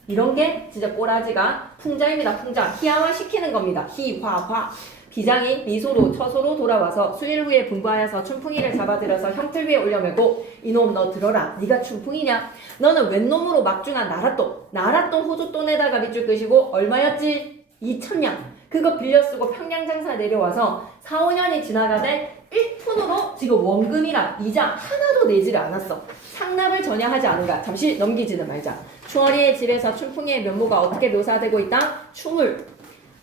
이런 게 진짜 꼬라지가 풍자입니다. 풍자. 희화화시키는 겁니다. 희화화. 비장이 미소로 처소로 돌아와서 수일 후에 분부하여서 춘풍이를 잡아들여서 형틀 위에 올려매고 이놈 너 들어라. 네가 춘풍이냐? 너는 웬 놈으로 막중한 나랏돈 호주돈에다가 밑줄 끄시고 얼마였지? 2,000냥. 그거 빌려 쓰고 평양장사 내려와서 4, 5년이 지나가되 1푼으로 지금 원금이랑 이자 하나도 내지를 않았어. 상납을 전혀 하지 않은가. 잠시 넘기지는 말자. 추월이의 집에서 춘풍이의 면모가 어떻게 묘사되고 있다?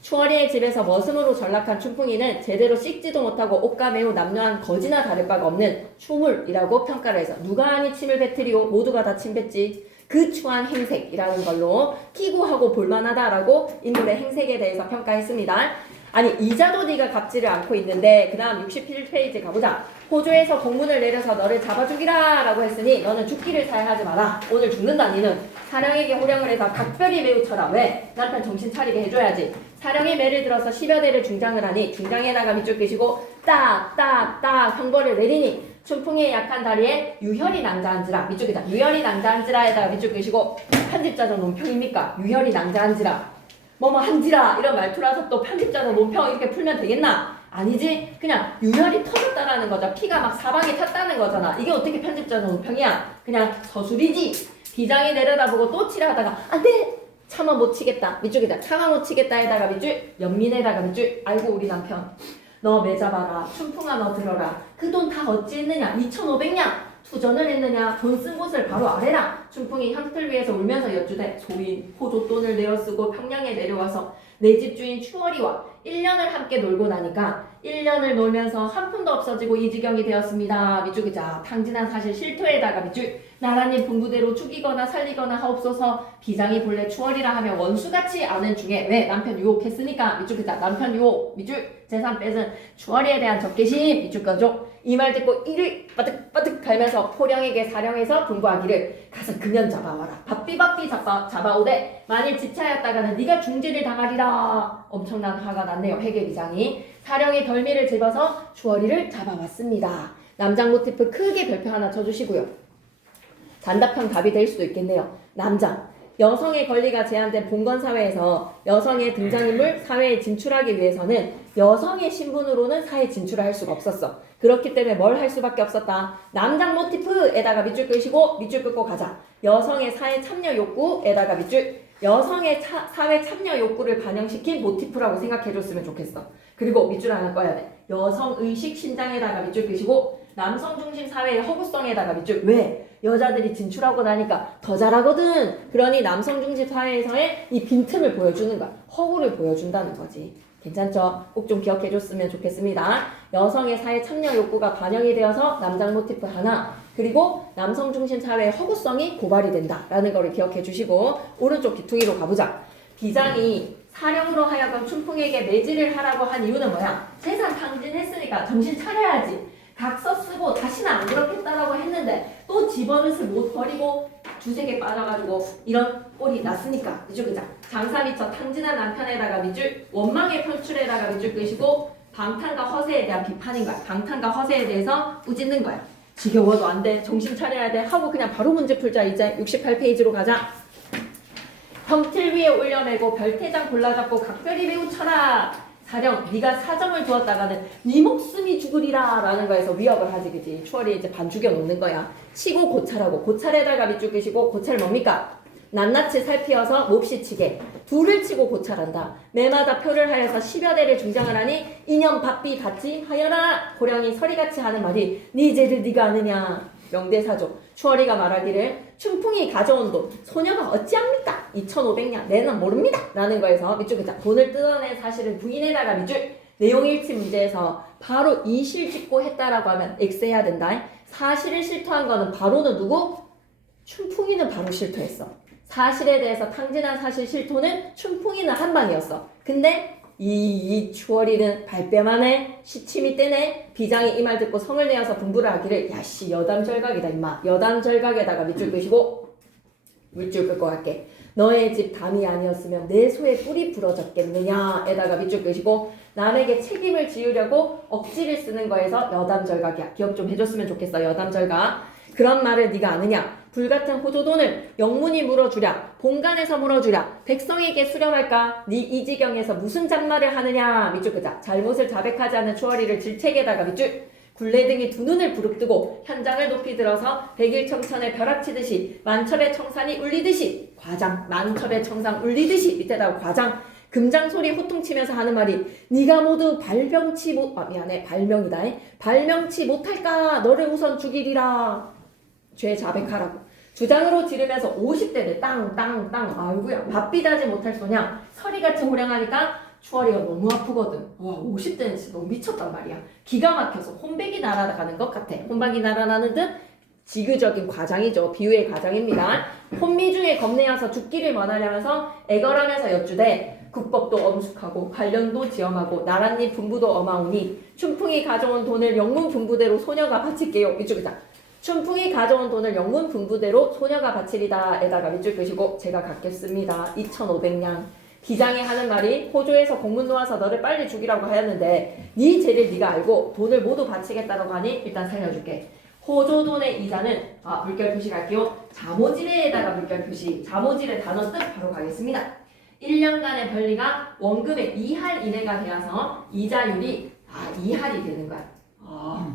추월이의 집에서 머슴으로 전락한 춘풍이는 제대로 씻지도 못하고 옷가 매우 남녀한 거지나 다를 바가 없는 추물이라고 평가를 해서 누가 아니 침을 뱉으리오 모두가 다 침 뱉지. 그 추한 행색이라는 걸로 끼고하고 볼만하다라고 인물의 행색에 대해서 평가했습니다. 아니 이자도 네가 갚지를 않고 있는데 그 다음 61페이지 가보자. 호조에서 공문을 내려서 너를 잡아 죽이라 라고 했으니 너는 죽기를 사양하지 마라. 오늘 죽는다 니는. 사령에게 호령을 해서 각별히 매우 쳐라. 왜? 남편 정신 차리게 해줘야지. 사령이 매를 들어서 10여 대를 중장을 하니 중장에다가 밑줄 끄시고 딱딱딱 형벌을 내리니 춘풍이의 약한 다리에 유혈이 낭자한지라. 밑줄이다. 유혈이 낭자한지라에다가 밑줄 끄시고 편집자적 논평입니까? 유혈이 낭자한지라. 뭐뭐 한지라 이런 말투라서 또 편집자적 논평 이렇게 풀면 되겠나? 아니지. 그냥 유혈이 터졌다라는 거죠. 피가 막 사방에 탔다는 거잖아. 이게 어떻게 편집자적 논평이야? 그냥 서술이지. 비장이 내려다보고 또 칠하다가 안돼 차마 못 치겠다. 밑줄이다. 차마 못 치겠다에다가 밑줄, 연민에다가 밑줄. 아이고 우리 남편. 너 매잡아라. 춘풍아 너 들어라. 그 돈 다 어찌 했느냐? 2,500냥. 투전을 했느냐? 돈 쓴 곳을 바로 아래라. 춘풍이 향틀 위에서 울면서 여쭈대. 소인 호조돈을 내어쓰고 평양에 내려와서 내 집주인 추월이와 1년을 함께 놀고 나니까 1년을 놀면서 한 푼도 없어지고 이 지경이 되었습니다. 밑줄기자. 탕진한 사실 실토에다가 밑줄. 나라님 분부대로 죽이거나 살리거나 하옵소서. 비장이 본래 추월이라 하며 원수같이 아는 중에 왜 남편 유혹했으니까 밑줄기자. 남편 유혹 밑줄. 재산 뺏은 추월이에 대한 적개심 밑줄거죠. 이 말 듣고 이를 바득바득 갈면서 포령에게 사령해서 분부하기를 가서 그년 잡아와라. 바삐바삐 잡아오되 만일 지체하였다가는 네가 중지를 당하리라. 엄청난 화가 났네요. 회계비장이. 사령의 덜미를 집어서 추월이를 잡아왔습니다. 남장 모티프 크게 별표 하나 쳐주시고요. 단답형 답이 될 수도 있겠네요. 남장. 여성의 권리가 제한된 봉건사회에서 여성의 등장인물 사회에 진출하기 위해서는 여성의 신분으로는 사회에 진출할 수가 없었어. 그렇기 때문에 뭘 할 수밖에 없었다. 남장 모티프에다가 밑줄 끄시고 밑줄 끄고 가자. 여성의 사회 참여 욕구에다가 밑줄. 여성의 사회 참여 욕구를 반영시킨 모티프라고 생각해줬으면 좋겠어. 그리고 밑줄 하나 꺼야 돼. 여성의식 신장에다가 밑줄 끄시고 남성 중심 사회의 허구성에다가 밑줄. 왜? 여자들이 진출하고 나니까 더 잘하거든. 그러니 남성 중심 사회에서의 이 빈틈을 보여주는 거야. 허구를 보여준다는 거지. 괜찮죠? 꼭 좀 기억해줬으면 좋겠습니다. 여성의 사회 참여 욕구가 반영이 되어서 남장 모티프 하나, 그리고 남성 중심 사회의 허구성이 고발이 된다라는 거를 기억해 주시고 오른쪽 귀퉁이로 가보자. 비장이 사령으로 하여금 춘풍에게 매질을 하라고 한 이유는 뭐야? 재산 탕진했으니까 정신 차려야지. 각서 쓰고 다시는 안 그렇겠다라고 했는데 또 집어넣을 못 버리고 두세 개 빠져가지고 이런 꼴이 났으니까 밑줄 그자. 장사 미쳐 탕진한 남편에다가 밑줄, 원망의 편출에다가 밑줄 끄시고 방탕과 허세에 대한 비판인 거야. 방탕과 허세에 대해서 꾸짖는 거야. 지겨워도 안 돼. 정신 차려야 돼. 하고 그냥 바로 문제 풀자. 이제 68페이지로 가자. 형틀 위에 올려내고 별태장 골라잡고 각별히 매우 쳐라. 사령, 네가 사정을 두었다가는 네 목숨이 죽으리라 라는 거에서 위협을 하지, 그지? 추월이 이제 반 죽여놓는 거야. 치고 고찰하고, 고찰에다가 밑줄 끄시고, 고찰 뭡니까? 낱낱이 살피어서 몹시 치게. 둘을 치고 고찰한다. 매마다 표를 하여서 10여 대를 중장을 하니 이년 바삐 받지 하여라. 고령이 서리같이 하는 말이 네 죄를 네가 아느냐. 명대사조. 추월이가 말하기를 춘풍이 가져온 돈 소녀가 어찌합니까? 2,500냥 내는 모릅니다 라는 거에서 밑줄 그자. 돈을 뜯어낸 사실은 부인에다가 밑줄. 내용 일치 문제에서 바로 이실직고 했다라고 하면 X해야 된다. 사실을 실토한 거는 바로는 누구? 춘풍이는 바로 실토했어. 사실에 대해서 탕진한 사실 실토는 춘풍이는 한 방이었어. 근데 이 추월이는 발뺌만 해. 시침이 뜨네. 비장이 이 말 듣고 성을 내어서 분부를 하기를 야씨 여담절각이다 임마. 여담절각에다가 밑줄 끄시고 밑줄 끄고 갈게. 너의 집 담이 아니었으면 내 소에 뿔이 부러졌겠느냐 에다가 밑줄 끄시고 남에게 책임을 지우려고 억지를 쓰는 거에서 여담절각이야. 기억 좀 해줬으면 좋겠어. 여담절각. 그런 말을 네가 아느냐. 불같은 호조돈을 영문이 물어주랴. 본관에서 물어주랴. 백성에게 수렴할까. 네 이지경에서 무슨 잔말을 하느냐. 밑줄 끄자. 잘못을 자백하지 않는 추월이를 질책에다가 밑줄. 굴레등이 두 눈을 부릅뜨고 현장을 높이 들어서 백일청천에 벼락치듯이 만첩의 청산이 울리듯이 과장. 만첩의 청산 울리듯이 밑에다가 과장. 금장소리 호통치면서 하는 말이 네가 모두 발명치 못할까. 너를 우선 죽이리라. 죄 자백하라고. 주장으로 지르면서 50대를 땅땅땅. 아이고야 밥비다지 못할 소냐. 서리같이 호령하니까 추월이가 너무 아프거든. 와 50대는 진짜 너무 미쳤단 말이야. 기가 막혀서 혼백이 날아가는 것 같아. 혼박이 날아나는 듯 지그적인 과장이죠. 비유의 과장입니다. 혼미 중에 겁내어서 죽기를 원하려면서 애걸하면서 여쭈되 국법도 엄숙하고 관련도 지엄하고 나랏잎 분부도 어마오니 춘풍이 가져온 돈을 영문 분부대로 소녀가 바칠게요. 이쪽이다. 춘풍이 가져온 돈을 영문 분부대로 소녀가 바치리다 에다가 밑줄 끄시고 제가 갖겠습니다. 2,500냥. 기장이 하는 말이 호조에서 공문 놓아서 너를 빨리 죽이라고 하였는데 네 죄를 네가 알고 돈을 모두 바치겠다고 하니 일단 살려줄게. 호조돈의 이자는 물결 표시 갈게요. 자모지레에다가 물결 표시. 자모지레 단어 뜻 바로 가겠습니다. 1년간의 변리가 원금의 2할 이내가 되어서 이자율이 2할이 되는 거야.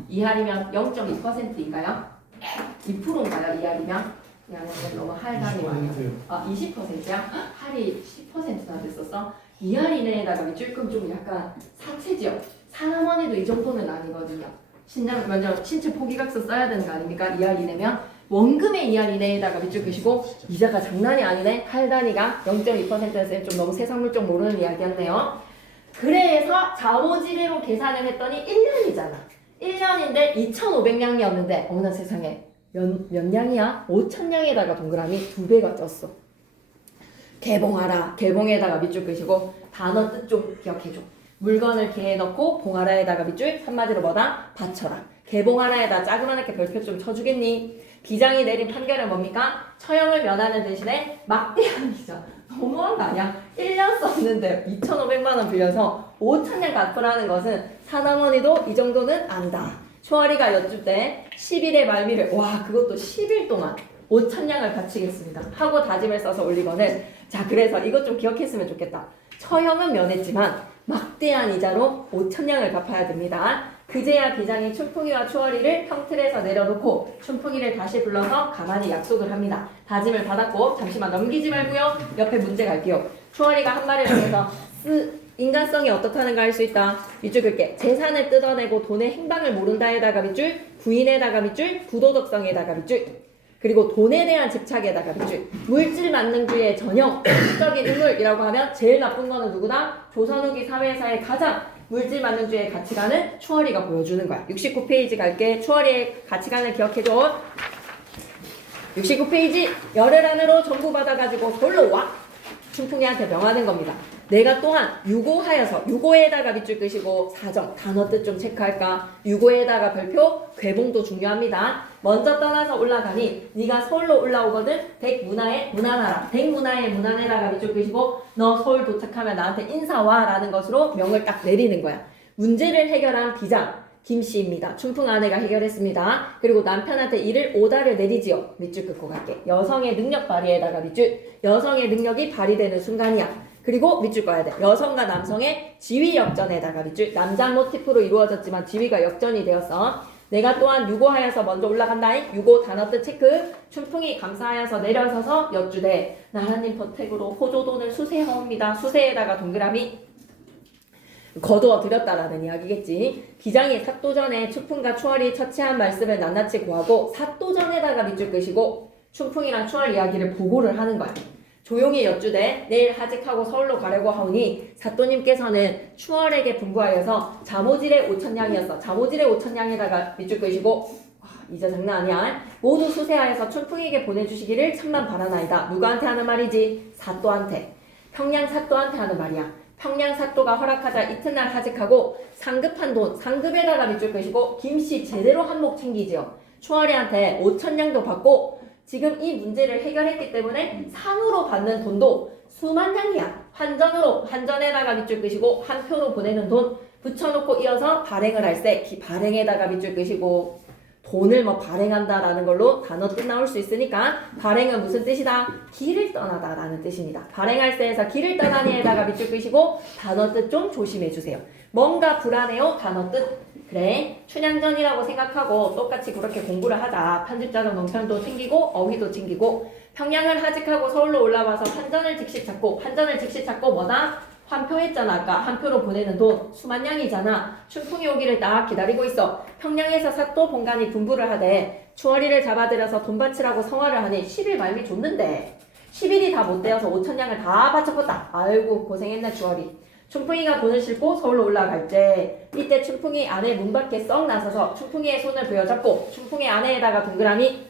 2할이면 0.2%인가요? 2%인가요? 2할이면? 미안해, 너무 할 단위 아니야. 20%야? 할이 10%나 됐었어? 2할 이내에다가 밑줄 금 좀 약간 사채지역. 사람원에도 이 정도는 아니거든요. 먼저 신체 포기각서 써야 되는 거 아닙니까? 2할 이내면 원금의 2할 이내에다가 밑줄 끄시고 이자가 장난이 아니네. 할 단위가 0.2%였어요. 좀 너무 세상 물정 모르는 이야기였네요. 그래서 자모지례로 계산을 했더니 1년이잖아. 1년인데 2,500량이었는데 어머나 세상에 몇 량이야? 5,000량에다가 동그라미 2배가 쪘어. 개봉하라. 개봉에다가 밑줄 끄시고 단어 뜻 좀 기억해줘. 물건을 개에 넣고 봉하라에다가 밑줄 한마디로 뭐다? 받쳐라. 개봉하라에다 자그마하게 별표 좀 쳐주겠니? 비장이 내린 판결은 뭡니까? 처형을 면하는 대신에 막대한 이자. 너무한 거 아니야? 1년 썼는데 2,500만 원 빌려서 5,000냥 갚으라는 것은 사나머니도 이 정도는 안다. 초아리가 여쭐 때 10일의 말미를 와 그것도 10일 동안 5,000냥을 바치겠습니다 하고 다짐을 써서 올리거늘. 자 그래서 이것 좀 기억했으면 좋겠다. 처형은 면했지만 막대한 이자로 5,000냥을 갚아야 됩니다. 그제야 비장이 춘풍이와 추월이를 형틀에서 내려놓고 춘풍이를 다시 불러서 가만히 약속을 합니다. 다짐을 받았고 잠시만 넘기지 말고요. 옆에 문제 갈게요. 추월이가 한 말을 통해서 인간성이 어떻다는가 할 수 있다. 밑줄 긁게. 재산을 뜯어내고 돈의 행방을 모른다에다가 밑줄, 부인에다가 밑줄, 부도덕성에다가 밑줄, 그리고 돈에 대한 집착에다가 밑줄. 물질 만능주의의 전형, 적인 인물이라고 하면 제일 나쁜 거는 누구다? 조선 후기 사회에서의 가장 물질 만능주의의 가치관은 추월이가 보여주는 거야. 69페이지 갈게. 추월이의 가치관을 기억해줘. 69페이지. 열흘 안으로 전부 받아가지고 솔로 와. 춘풍이한테 명하는 겁니다. 내가 또한 유고하여서 유고에다가 밑줄 끄시고 사정 단어 뜻 좀 체크할까. 유고에다가 별표 괴봉도 중요합니다. 먼저 떠나서 올라가니 네가 서울로 올라오거든. 댁문화에 문안하라. 댁문화에 문안에다가 밑줄 끄시고 너 서울 도착하면 나한테 인사와 라는 것으로 명을 딱 내리는 거야. 문제를 해결한 비장 김씨입니다. 춘풍 아내가 해결했습니다. 그리고 남편한테 이를 오다를 내리지요. 밑줄 긋고 갈게. 여성의 능력 발휘에다가 밑줄. 여성의 능력이 발휘되는 순간이야. 그리고 밑줄 꺼야 돼. 여성과 남성의 지위 역전에다가 밑줄. 남자 모티프로 이루어졌지만 지위가 역전이 되었어. 내가 또한 유고하여서 먼저 올라간다. 유고 단어 뜻 체크. 춘풍이 감사하여서 내려서서 여쭈되 나라님 보택으로 호조돈을 수세하옵니다. 수세에다가 동그라미 거두어 드렸다라는 이야기겠지. 비장이 사또전에 춘풍과 추월이 처치한 말씀을 낱낱이 고하고 사또전에다가 밑줄 끄시고 춘풍이랑 추월 이야기를 보고를 하는 거야. 조용히 여쭈되 내일 하직하고 서울로 가려고 하오니 사또님께서는 추월에게 분부하여서 자모질의 5,000냥이었어. 자모질의 5,000냥에다가 밑줄 끄시고 이제 장난 아니야. 모두 수세하여서 춘풍에게 보내주시기를 천만 바라나이다. 누구한테 하는 말이지? 사또한테. 평양 사또한테 하는 말이야. 평양 사또가 허락하자 이튿날 하직하고 상급한 돈 상급에다가 밑줄 끄시고 김씨 제대로 한몫 챙기지요. 추월이한테 5,000냥도 받고 지금 이 문제를 해결했기 때문에 상으로 받는 돈도 수만 냥이야. 환전에다가 밑줄 끄시고 한 표로 보내는 돈 붙여놓고 이어서 발행을 할 때 발행에다가 밑줄 끄시고 돈을 뭐 발행한다라는 걸로 단어 뜻 나올 수 있으니까 발행은 무슨 뜻이다? 길을 떠나다라는 뜻입니다. 발행할 때에서 길을 떠나니에다가 밑줄 끄시고 단어 뜻 좀 조심해 주세요. 뭔가 불안해요? 단어 뜻. 그래 춘향전이라고 생각하고 똑같이 그렇게 공부를 하자. 편집자적 논편도 챙기고 어휘도 챙기고 평양을 하직하고 서울로 올라와서 환전을 즉시 찾고 뭐다? 환표 했잖아. 아까 한 표로 보내는 돈 수만 냥이잖아. 춘풍이 오기를 딱 기다리고 있어. 평양에서 사또 본관이 분부를 하되 추월이를 잡아들여서 돈 바치라고 성화를 하니 10일 말미 줬는데 10일이 다 못 되어서 5,000냥을 다 바쳤겠다. 아이고 고생했네 추월이. 춘풍이가 돈을 싣고 서울로 올라갈 때 이때 춘풍이 아내 문 밖에 썩 나서서 춘풍이의 손을 부여잡고 춘풍의 아내에다가 동그라미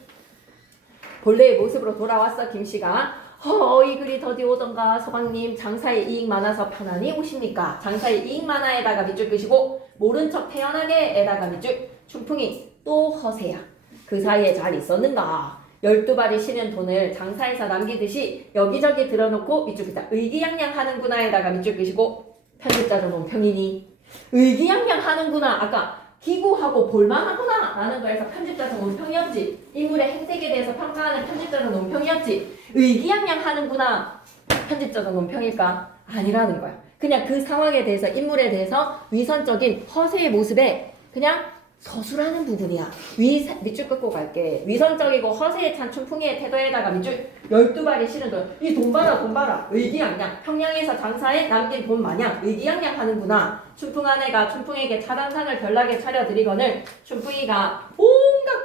본래의 모습으로 돌아왔어. 김씨가 어이 그리 더디 오던가. 서방님 장사에 이익 많아서 편안히 오십니까? 장사에 이익 많아에다가 밑줄 끄시고 모른 척 태연하게에다가 밑줄. 춘풍이 또 허세야. 그 사이에 잘 있었는가? 12발이 쉬는 돈을 장사에서 남기듯이 여기저기 들어놓고 밑줄 끄다. 의기양양 하는구나에다가 밑줄 끄시고 편집자로 논평이니 의기양양 하는구나. 아까 기구하고 볼만하구나 라는 거에서 편집자적 논평이었지. 인물의 행색에 대해서 평가하는 편집자적 논평이었지. 의기양양 하는구나 편집자적 논평일까? 아니라는 거야. 그냥 그 상황에 대해서 인물에 대해서 위선적인 허세의 모습에 그냥 서술하는 부분이야. 밑줄 긋고 갈게. 위선적이고 허세에 찬 춘풍이의 태도에다가 밑줄 12발이 실은 돈. 이 돈 봐라 돈 봐라. 의기양양. 평양에서 장사에 남긴 돈 마냥 의기양양 하는구나. 춘풍 아내가 춘풍에게 차단상을 별나게 차려드리거늘 춘풍이가 온갖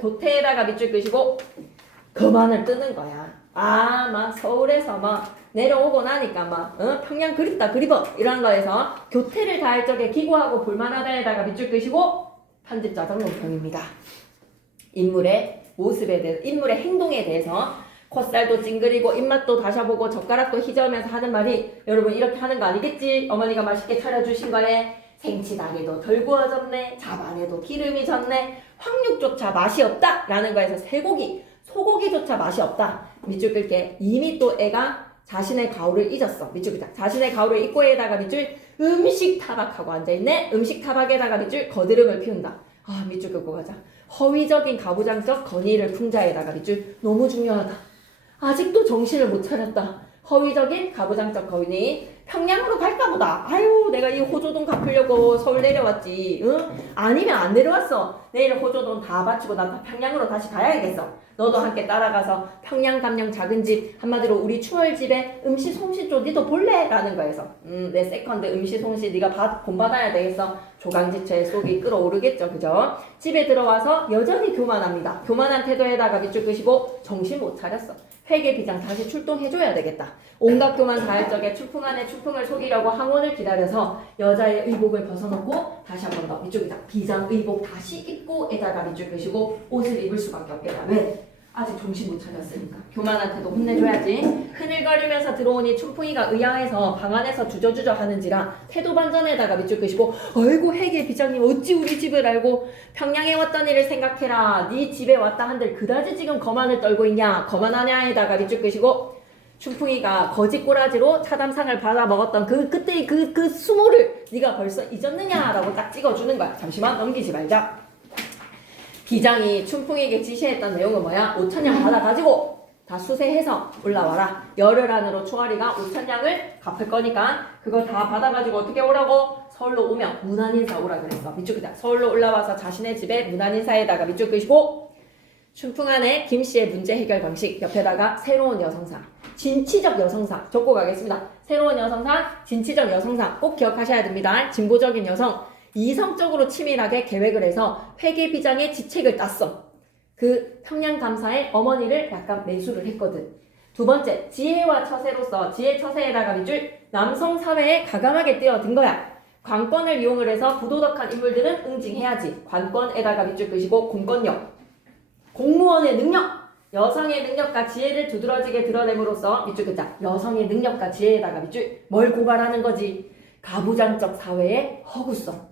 교태에다가 밑줄 끄시고 그만을 뜨는 거야. 막 서울에서 막 내려오고 나니까 막 평양 그립다 그리워 이런 거에서 교태를 다할 적에 기고하고 볼만하다에다가 밑줄 끄시고 편집자적 논평입니다. 인물의 모습에 대해서, 인물의 행동에 대해서 콧살도 찡그리고 입맛도 다셔보고 젓가락도 휘저으면서 하는 말이 여러분 이렇게 하는 거 아니겠지? 어머니가 맛있게 차려주신 거에 생치닭에도 덜 구워졌네, 잡안에도 기름이 졌네, 황육조차 맛이 없다 라는 거에서 소고기조차 맛이 없다. 밑줄 끌게. 이미 또 애가 자신의 가오를 잊었어. 밑줄 끄자. 자신의 가오를 잊고 에다가 밑줄 음식 타박하고 앉아있네. 음식 타박에다가 밑줄 거드름을 피운다. 밑줄 끄고 가자. 허위적인 가부장적 건의를 풍자에다가 밑줄 너무 중요하다. 아직도 정신을 못 차렸다. 허위적인 가부장적 건의. 평양으로 갈까 보다. 아유 내가 이 호조돈 갚으려고 서울 내려왔지. 아니면 안 내려왔어. 내일 호조돈 다 바치고 나 평양으로 다시 가야겠어. 너도 함께 따라가서 평양 감량 작은 집 한마디로 우리 추월집에 음시 솜씨 좀 니도 볼래? 라는 거에서 내 세컨드 음시 솜씨 네가 본받아야 되겠어. 조강지처에 속이 끓어오르겠죠. 그죠? 집에 들어와서 여전히 교만합니다. 교만한 태도에다가 밑줄 끄시고 정신 못 차렸어. 회계비장 다시 출동해줘야 되겠다. 온갖 교만 다할 적에 춘풍 안에 춘풍을 속이려고 항원을 기다려서 여자의 의복을 벗어놓고 다시 한 번 더 밑줄 끄자. 비장 의복 다시 입고 에다가 밑줄 끄시고 옷을 입을 수밖에 없겠다. 왜? 아직 정신 못 차렸으니까. 교만한테도 혼내줘야지. 흐늘거리면서 들어오니 춘풍이가 의아해서 방 안에서 주저주저 하는지라 태도 반전에다가 밑줄 끄시고 아이고 회계 비장님 어찌 우리 집을 알고 평양에 왔던 일을 생각해라. 네 집에 왔다 한들 그다지 지금 거만을 떨고 있냐. 거만하냐에다가 밑줄 끄시고 춘풍이가 거짓 꼬라지로 차담상을 받아 먹었던 그때의 그 수모를 네가 벌써 잊었느냐라고 딱 찍어주는 거야. 잠시만 넘기지 말자. 비장이 춘풍에게 지시했던 내용은 뭐야? 5천냥 받아가지고 다 수세해서 올라와라. 열흘 안으로 추월이가 5천냥을 갚을 거니까 그거 다 받아가지고 어떻게 오라고? 서울로 오면 문안인사 오라 그랬어. 밑줄 끄자. 서울로 올라와서 자신의 집에 문안인사에다가 밑줄 끄시고 춘풍 안에 김씨의 문제 해결 방식 옆에다가 새로운 여성상 진취적 여성상 적고 가겠습니다. 새로운 여성상 진취적 여성상 꼭 기억하셔야 됩니다. 진보적인 여성 이성적으로 치밀하게 계획을 해서 회계비장의 지책을 땄어. 그 평양감사의 어머니를 약간 매수를 했거든. 두 번째, 지혜와 처세로서 지혜 처세에다가 밑줄 남성 사회에 가감하게 뛰어든 거야. 관권을 이용을 해서 부도덕한 인물들은 응징해야지. 관권에다가 밑줄 끄시고 공권력, 공무원의 능력, 여성의 능력과 지혜를 두드러지게 드러냄으로써 밑줄 끄자. 여성의 능력과 지혜에다가 밑줄 뭘 고발하는 거지? 가부장적 사회의 허구성.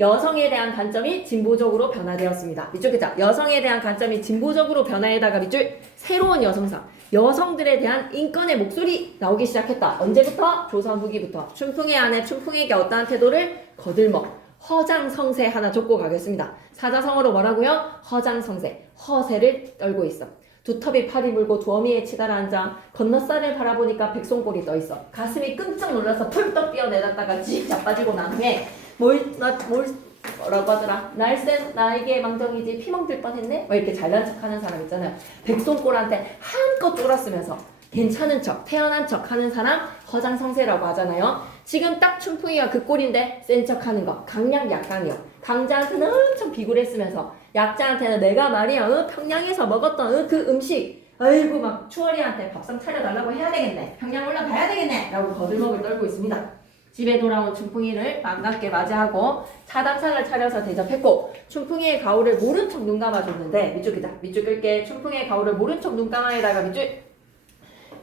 여성에 대한 관점이 진보적으로 변화되었습니다. 밑줄 끄자. 여성에 대한 관점이 진보적으로 변화에다가 밑줄 새로운 여성상. 여성들에 대한 인권의 목소리 나오기 시작했다. 언제부터? 조선 후기부터. 춘풍의 아내 춘풍에게 어떠한 태도를 거들먹. 허장성세 하나 적고 가겠습니다. 사자성어로 뭐라고요? 허장성세. 허세를 떨고 있어. 두텁이 팔이 물고 두어미에 치달아 앉아 건너살을 바라보니까 백송골이 떠있어. 가슴이 끔찍 놀라서 펄떡 뛰어내렸다가 직 자빠지고 난 후에 뭐라고 하더라? 날쌘 나에게 망정이지 피멍들 뻔했네? 뭐 이렇게 잘난 척하는 사람 있잖아요. 백송골한테 한껏 쫄았으면서 괜찮은 척, 태어난 척 하는 사람 허장성세라고 하잖아요. 지금 딱 춘풍이가 그 꼴인데 센 척하는 거 강약 약강이요. 강자한테는 엄청 비굴했으면서 약자한테는 내가 말이야 평양에서 먹었던 그 음식 아이고 막 추월이한테 밥상 차려달라고 해야 되겠네. 평양 올라가야 되겠네 라고 거들먹을 떨고 있습니다. 집에 돌아온 춘풍이를 반갑게 맞이하고 차담상을 차려서 대접했고 춘풍이의 가오를 모른 척 눈 감아줬는데 밑줄 끄자. 밑줄 끌게. 춘풍이의 가오를 모른 척 눈 감아에다가 밑줄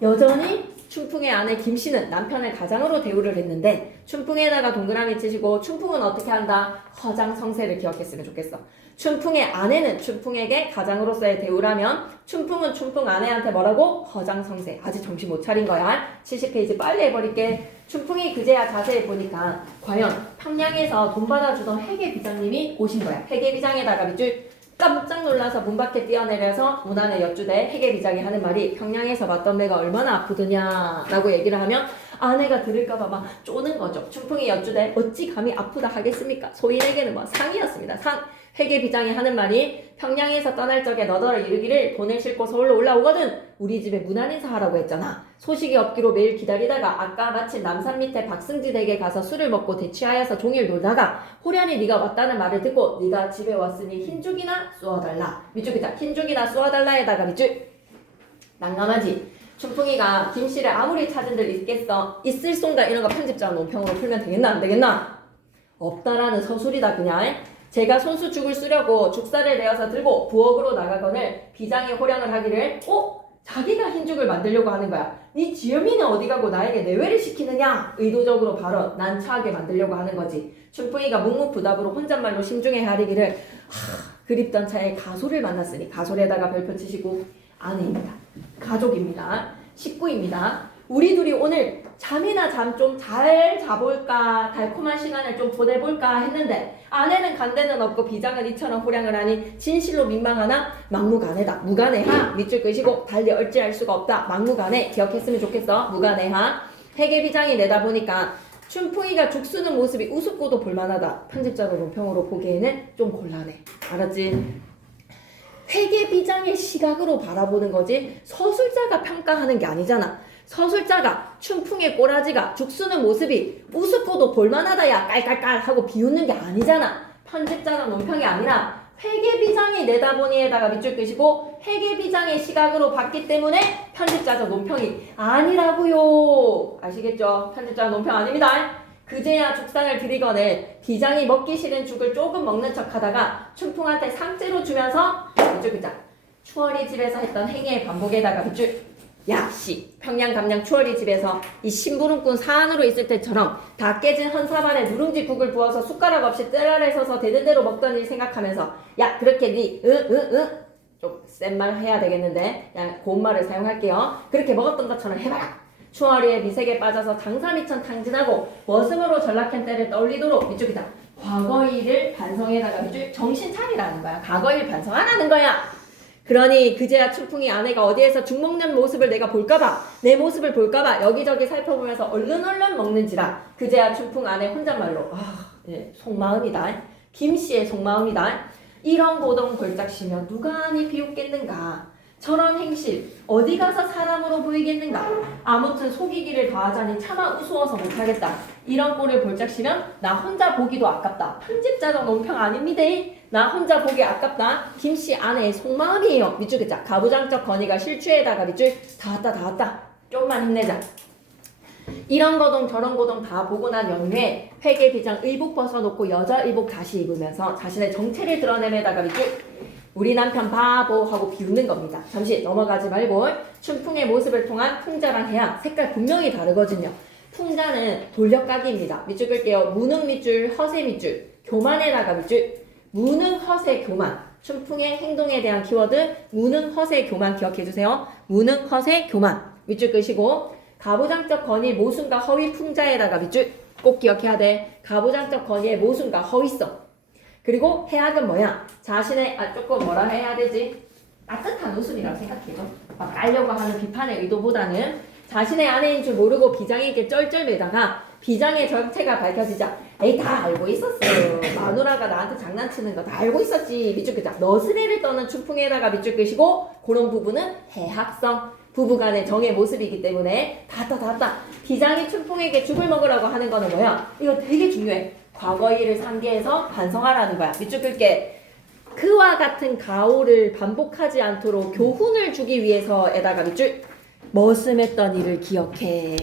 여전히 춘풍의 아내 김씨는 남편을 가장으로 대우를 했는데 춘풍에다가 동그라미 치시고 춘풍은 어떻게 한다? 허장성세를 기억했으면 좋겠어. 춘풍의 아내는 춘풍에게 가장으로서의 대우라면 춘풍은 춘풍 아내한테 뭐라고? 허장성세. 아직 정신 못 차린 거야. 70페이지 빨리 해버릴게. 춘풍이 그제야 자세히 보니까 과연 평양에서 돈 받아주던 회계비장님이 오신 거야. 회계비장에다가 밑줄 깜짝 놀라서 문 밖에 뛰어내려서 문 안에 옆주대 회계비장이 하는 말이 평양에서 봤던 내가 얼마나 아프더냐 라고 얘기를 하면 아내가 들을까봐 막 쪼는 거죠. 춘풍이 여쭈되 어찌 감히 아프다 하겠습니까? 소인에게는 뭐 상이었습니다. 상. 회계비장이 하는 말이 평양에서 떠날 적에 너더러 이르기를 돈을 싣고 서울로 올라오거든 우리 집에 문안 인사하라고 했잖아. 소식이 없기로 매일 기다리다가 아까 마침 남산 밑에 박승지 댁에 가서 술을 먹고 대취하여서 종일 놀다가 호련히 네가 왔다는 말을 듣고 네가 집에 왔으니 흰죽이나 쏘아달라. 밑줄기다. 흰죽이나 쏘아달라에다가 밑줄. 난감하지. 춘풍이가 김씨를 아무리 찾은들 있겠어. 있을 송가 이런 거 편집자 논평으로 풀면 되겠나 안 되겠나? 없다라는 서술이다 그냥. 제가 손수 죽을 쓰려고 죽살을 내어서 들고 부엌으로 나가거늘 비장이 호령을 하기를 자기가 흰죽을 만들려고 하는 거야. 네 지엄이는 어디 가고 나에게 내외를 시키느냐? 의도적으로 바로 난처하게 만들려고 하는 거지. 춘풍이가 묵묵부답으로 혼잣말로 심중에 가리기를 그립던 차에 가소를 만났으니 가소에다가 별표 치시고 아내입니다. 가족입니다. 식구입니다. 우리 둘이 오늘 잠이나 잠 좀 잘 자볼까 달콤한 시간을 좀 보내볼까 했는데 아내는 간대는 없고 비장은 이처럼 호량을 하니 진실로 민망하나 막무가내다. 무가내하 밑줄 끄시고 달리 어찌할 수가 없다. 막무가내 기억했으면 좋겠어. 무가내하. 회계비장이 내다보니까 춘풍이가 죽쓰는 모습이 우습고도 볼만하다. 편집자로 논평으로 보기에는 좀 곤란해. 알았지? 회계비장의 시각으로 바라보는 거지 서술자가 평가하는 게 아니잖아. 서술자가 춘풍의 꼬라지가 죽쓰는 모습이 우습고도 볼만하다야 깔깔깔 하고 비웃는 게 아니잖아. 편집자는 논평이 아니라 회계비장이 내다보니에다가 밑줄 끄시고 회계비장의 시각으로 봤기 때문에 편집자적 논평이 아니라고요. 아시겠죠? 편집자 논평 아닙니다. 그제야 죽상을 들이거늘 비장이 먹기 싫은 죽을 조금 먹는 척하다가 춘풍한테 상째로 주면서 밑줄 끄자. 추월이 집에서 했던 행위의 반복에다가 밑줄. 야씨 평양 감량 추월이 집에서 이 심부름꾼 사안으로 있을 때처럼 다 깨진 헌사발에 누룽지 국을 부어서 숟가락 없이 뜰 아래 서서 되는 대로 먹던 일 생각하면서 야 그렇게 니 좀 센 말 해야 되겠는데 그냥 고운 말을 사용할게요. 그렇게 먹었던 것처럼 해봐라. 추월이의 미색에 빠져서 장사미천 탕진하고 머슴으로 전락한 때를 떠올리도록 밑줄이다. 과거 일을 반성에다가 밑줄 정신 차리라는 거야. 과거 일 반성하라는 거야. 그러니 그제야 춘풍이 아내가 어디에서 죽 먹는 모습을 내가 볼까봐 내 모습을 볼까봐 여기저기 살펴보면서 얼른 먹는지라. 그제야 춘풍 아내 혼잣말로 속마음이다. 김씨의 속마음이다. 이런 고동 골짝시며 누가 아니 비웃겠는가. 저런 행실 어디 가서 사람으로 보이겠는가. 아무튼 속이기를 더하자니 차마 우스워서 못하겠다. 이런 꼴을 볼짝시면 나 혼자 보기도 아깝다. 편집자적 논평 아닙니다. 나 혼자 보기 아깝다. 김씨 아내의 속마음이에요. 밑줄 긋자. 가부장적 건의가 실추에다가 밑줄 다 왔다. 좀만 힘내자. 이런 거동 저런 거동 다 보고 난 연후에 회계비장 의복 벗어놓고 여자 의복 다시 입으면서 자신의 정체를 드러내매다가 밑줄 우리 남편 바보 하고 비웃는 겁니다. 잠시 넘어가지 말고 춘풍의 모습을 통한 풍자랑 해야 색깔 분명히 다르거든요. 풍자는 돌려까기입니다. 밑줄 끌게요. 무능 밑줄, 허세 밑줄, 교만에다가 밑줄 무능, 허세, 교만. 춘풍의 행동에 대한 키워드 무능, 허세, 교만 기억해주세요. 무능, 허세, 교만. 밑줄 끄시고 가부장적 건의 모순과 허위 풍자에다가 밑줄 꼭 기억해야 돼. 가부장적 건의의 모순과 허위성. 그리고 해악은 뭐야? 자신의 조금 뭐라 해야 되지? 따뜻한 웃음이라고 생각해줘. 막 깔려고 하는 비판의 의도보다는 자신의 아내인 줄 모르고 비장에게 쩔쩔매다가 비장의 정체가 밝혀지자 에이 다 알고 있었어. 마누라가 나한테 장난치는 거 다 알고 있었지. 밑줄 끄자. 너스레를 떠는 춘풍에다가 밑줄 끄시고 그런 부분은 해학성. 부부간의 정의 모습이기 때문에 다 왔다. 비장이 춘풍에게 죽을 먹으라고 하는 거는 뭐야? 이거 되게 중요해. 과거 일을 상기해서 반성하라는 거야. 밑줄 끌게. 그와 같은 가오를 반복하지 않도록 교훈을 주기 위해서에다가 밑줄 머슴했던 일을 기억해.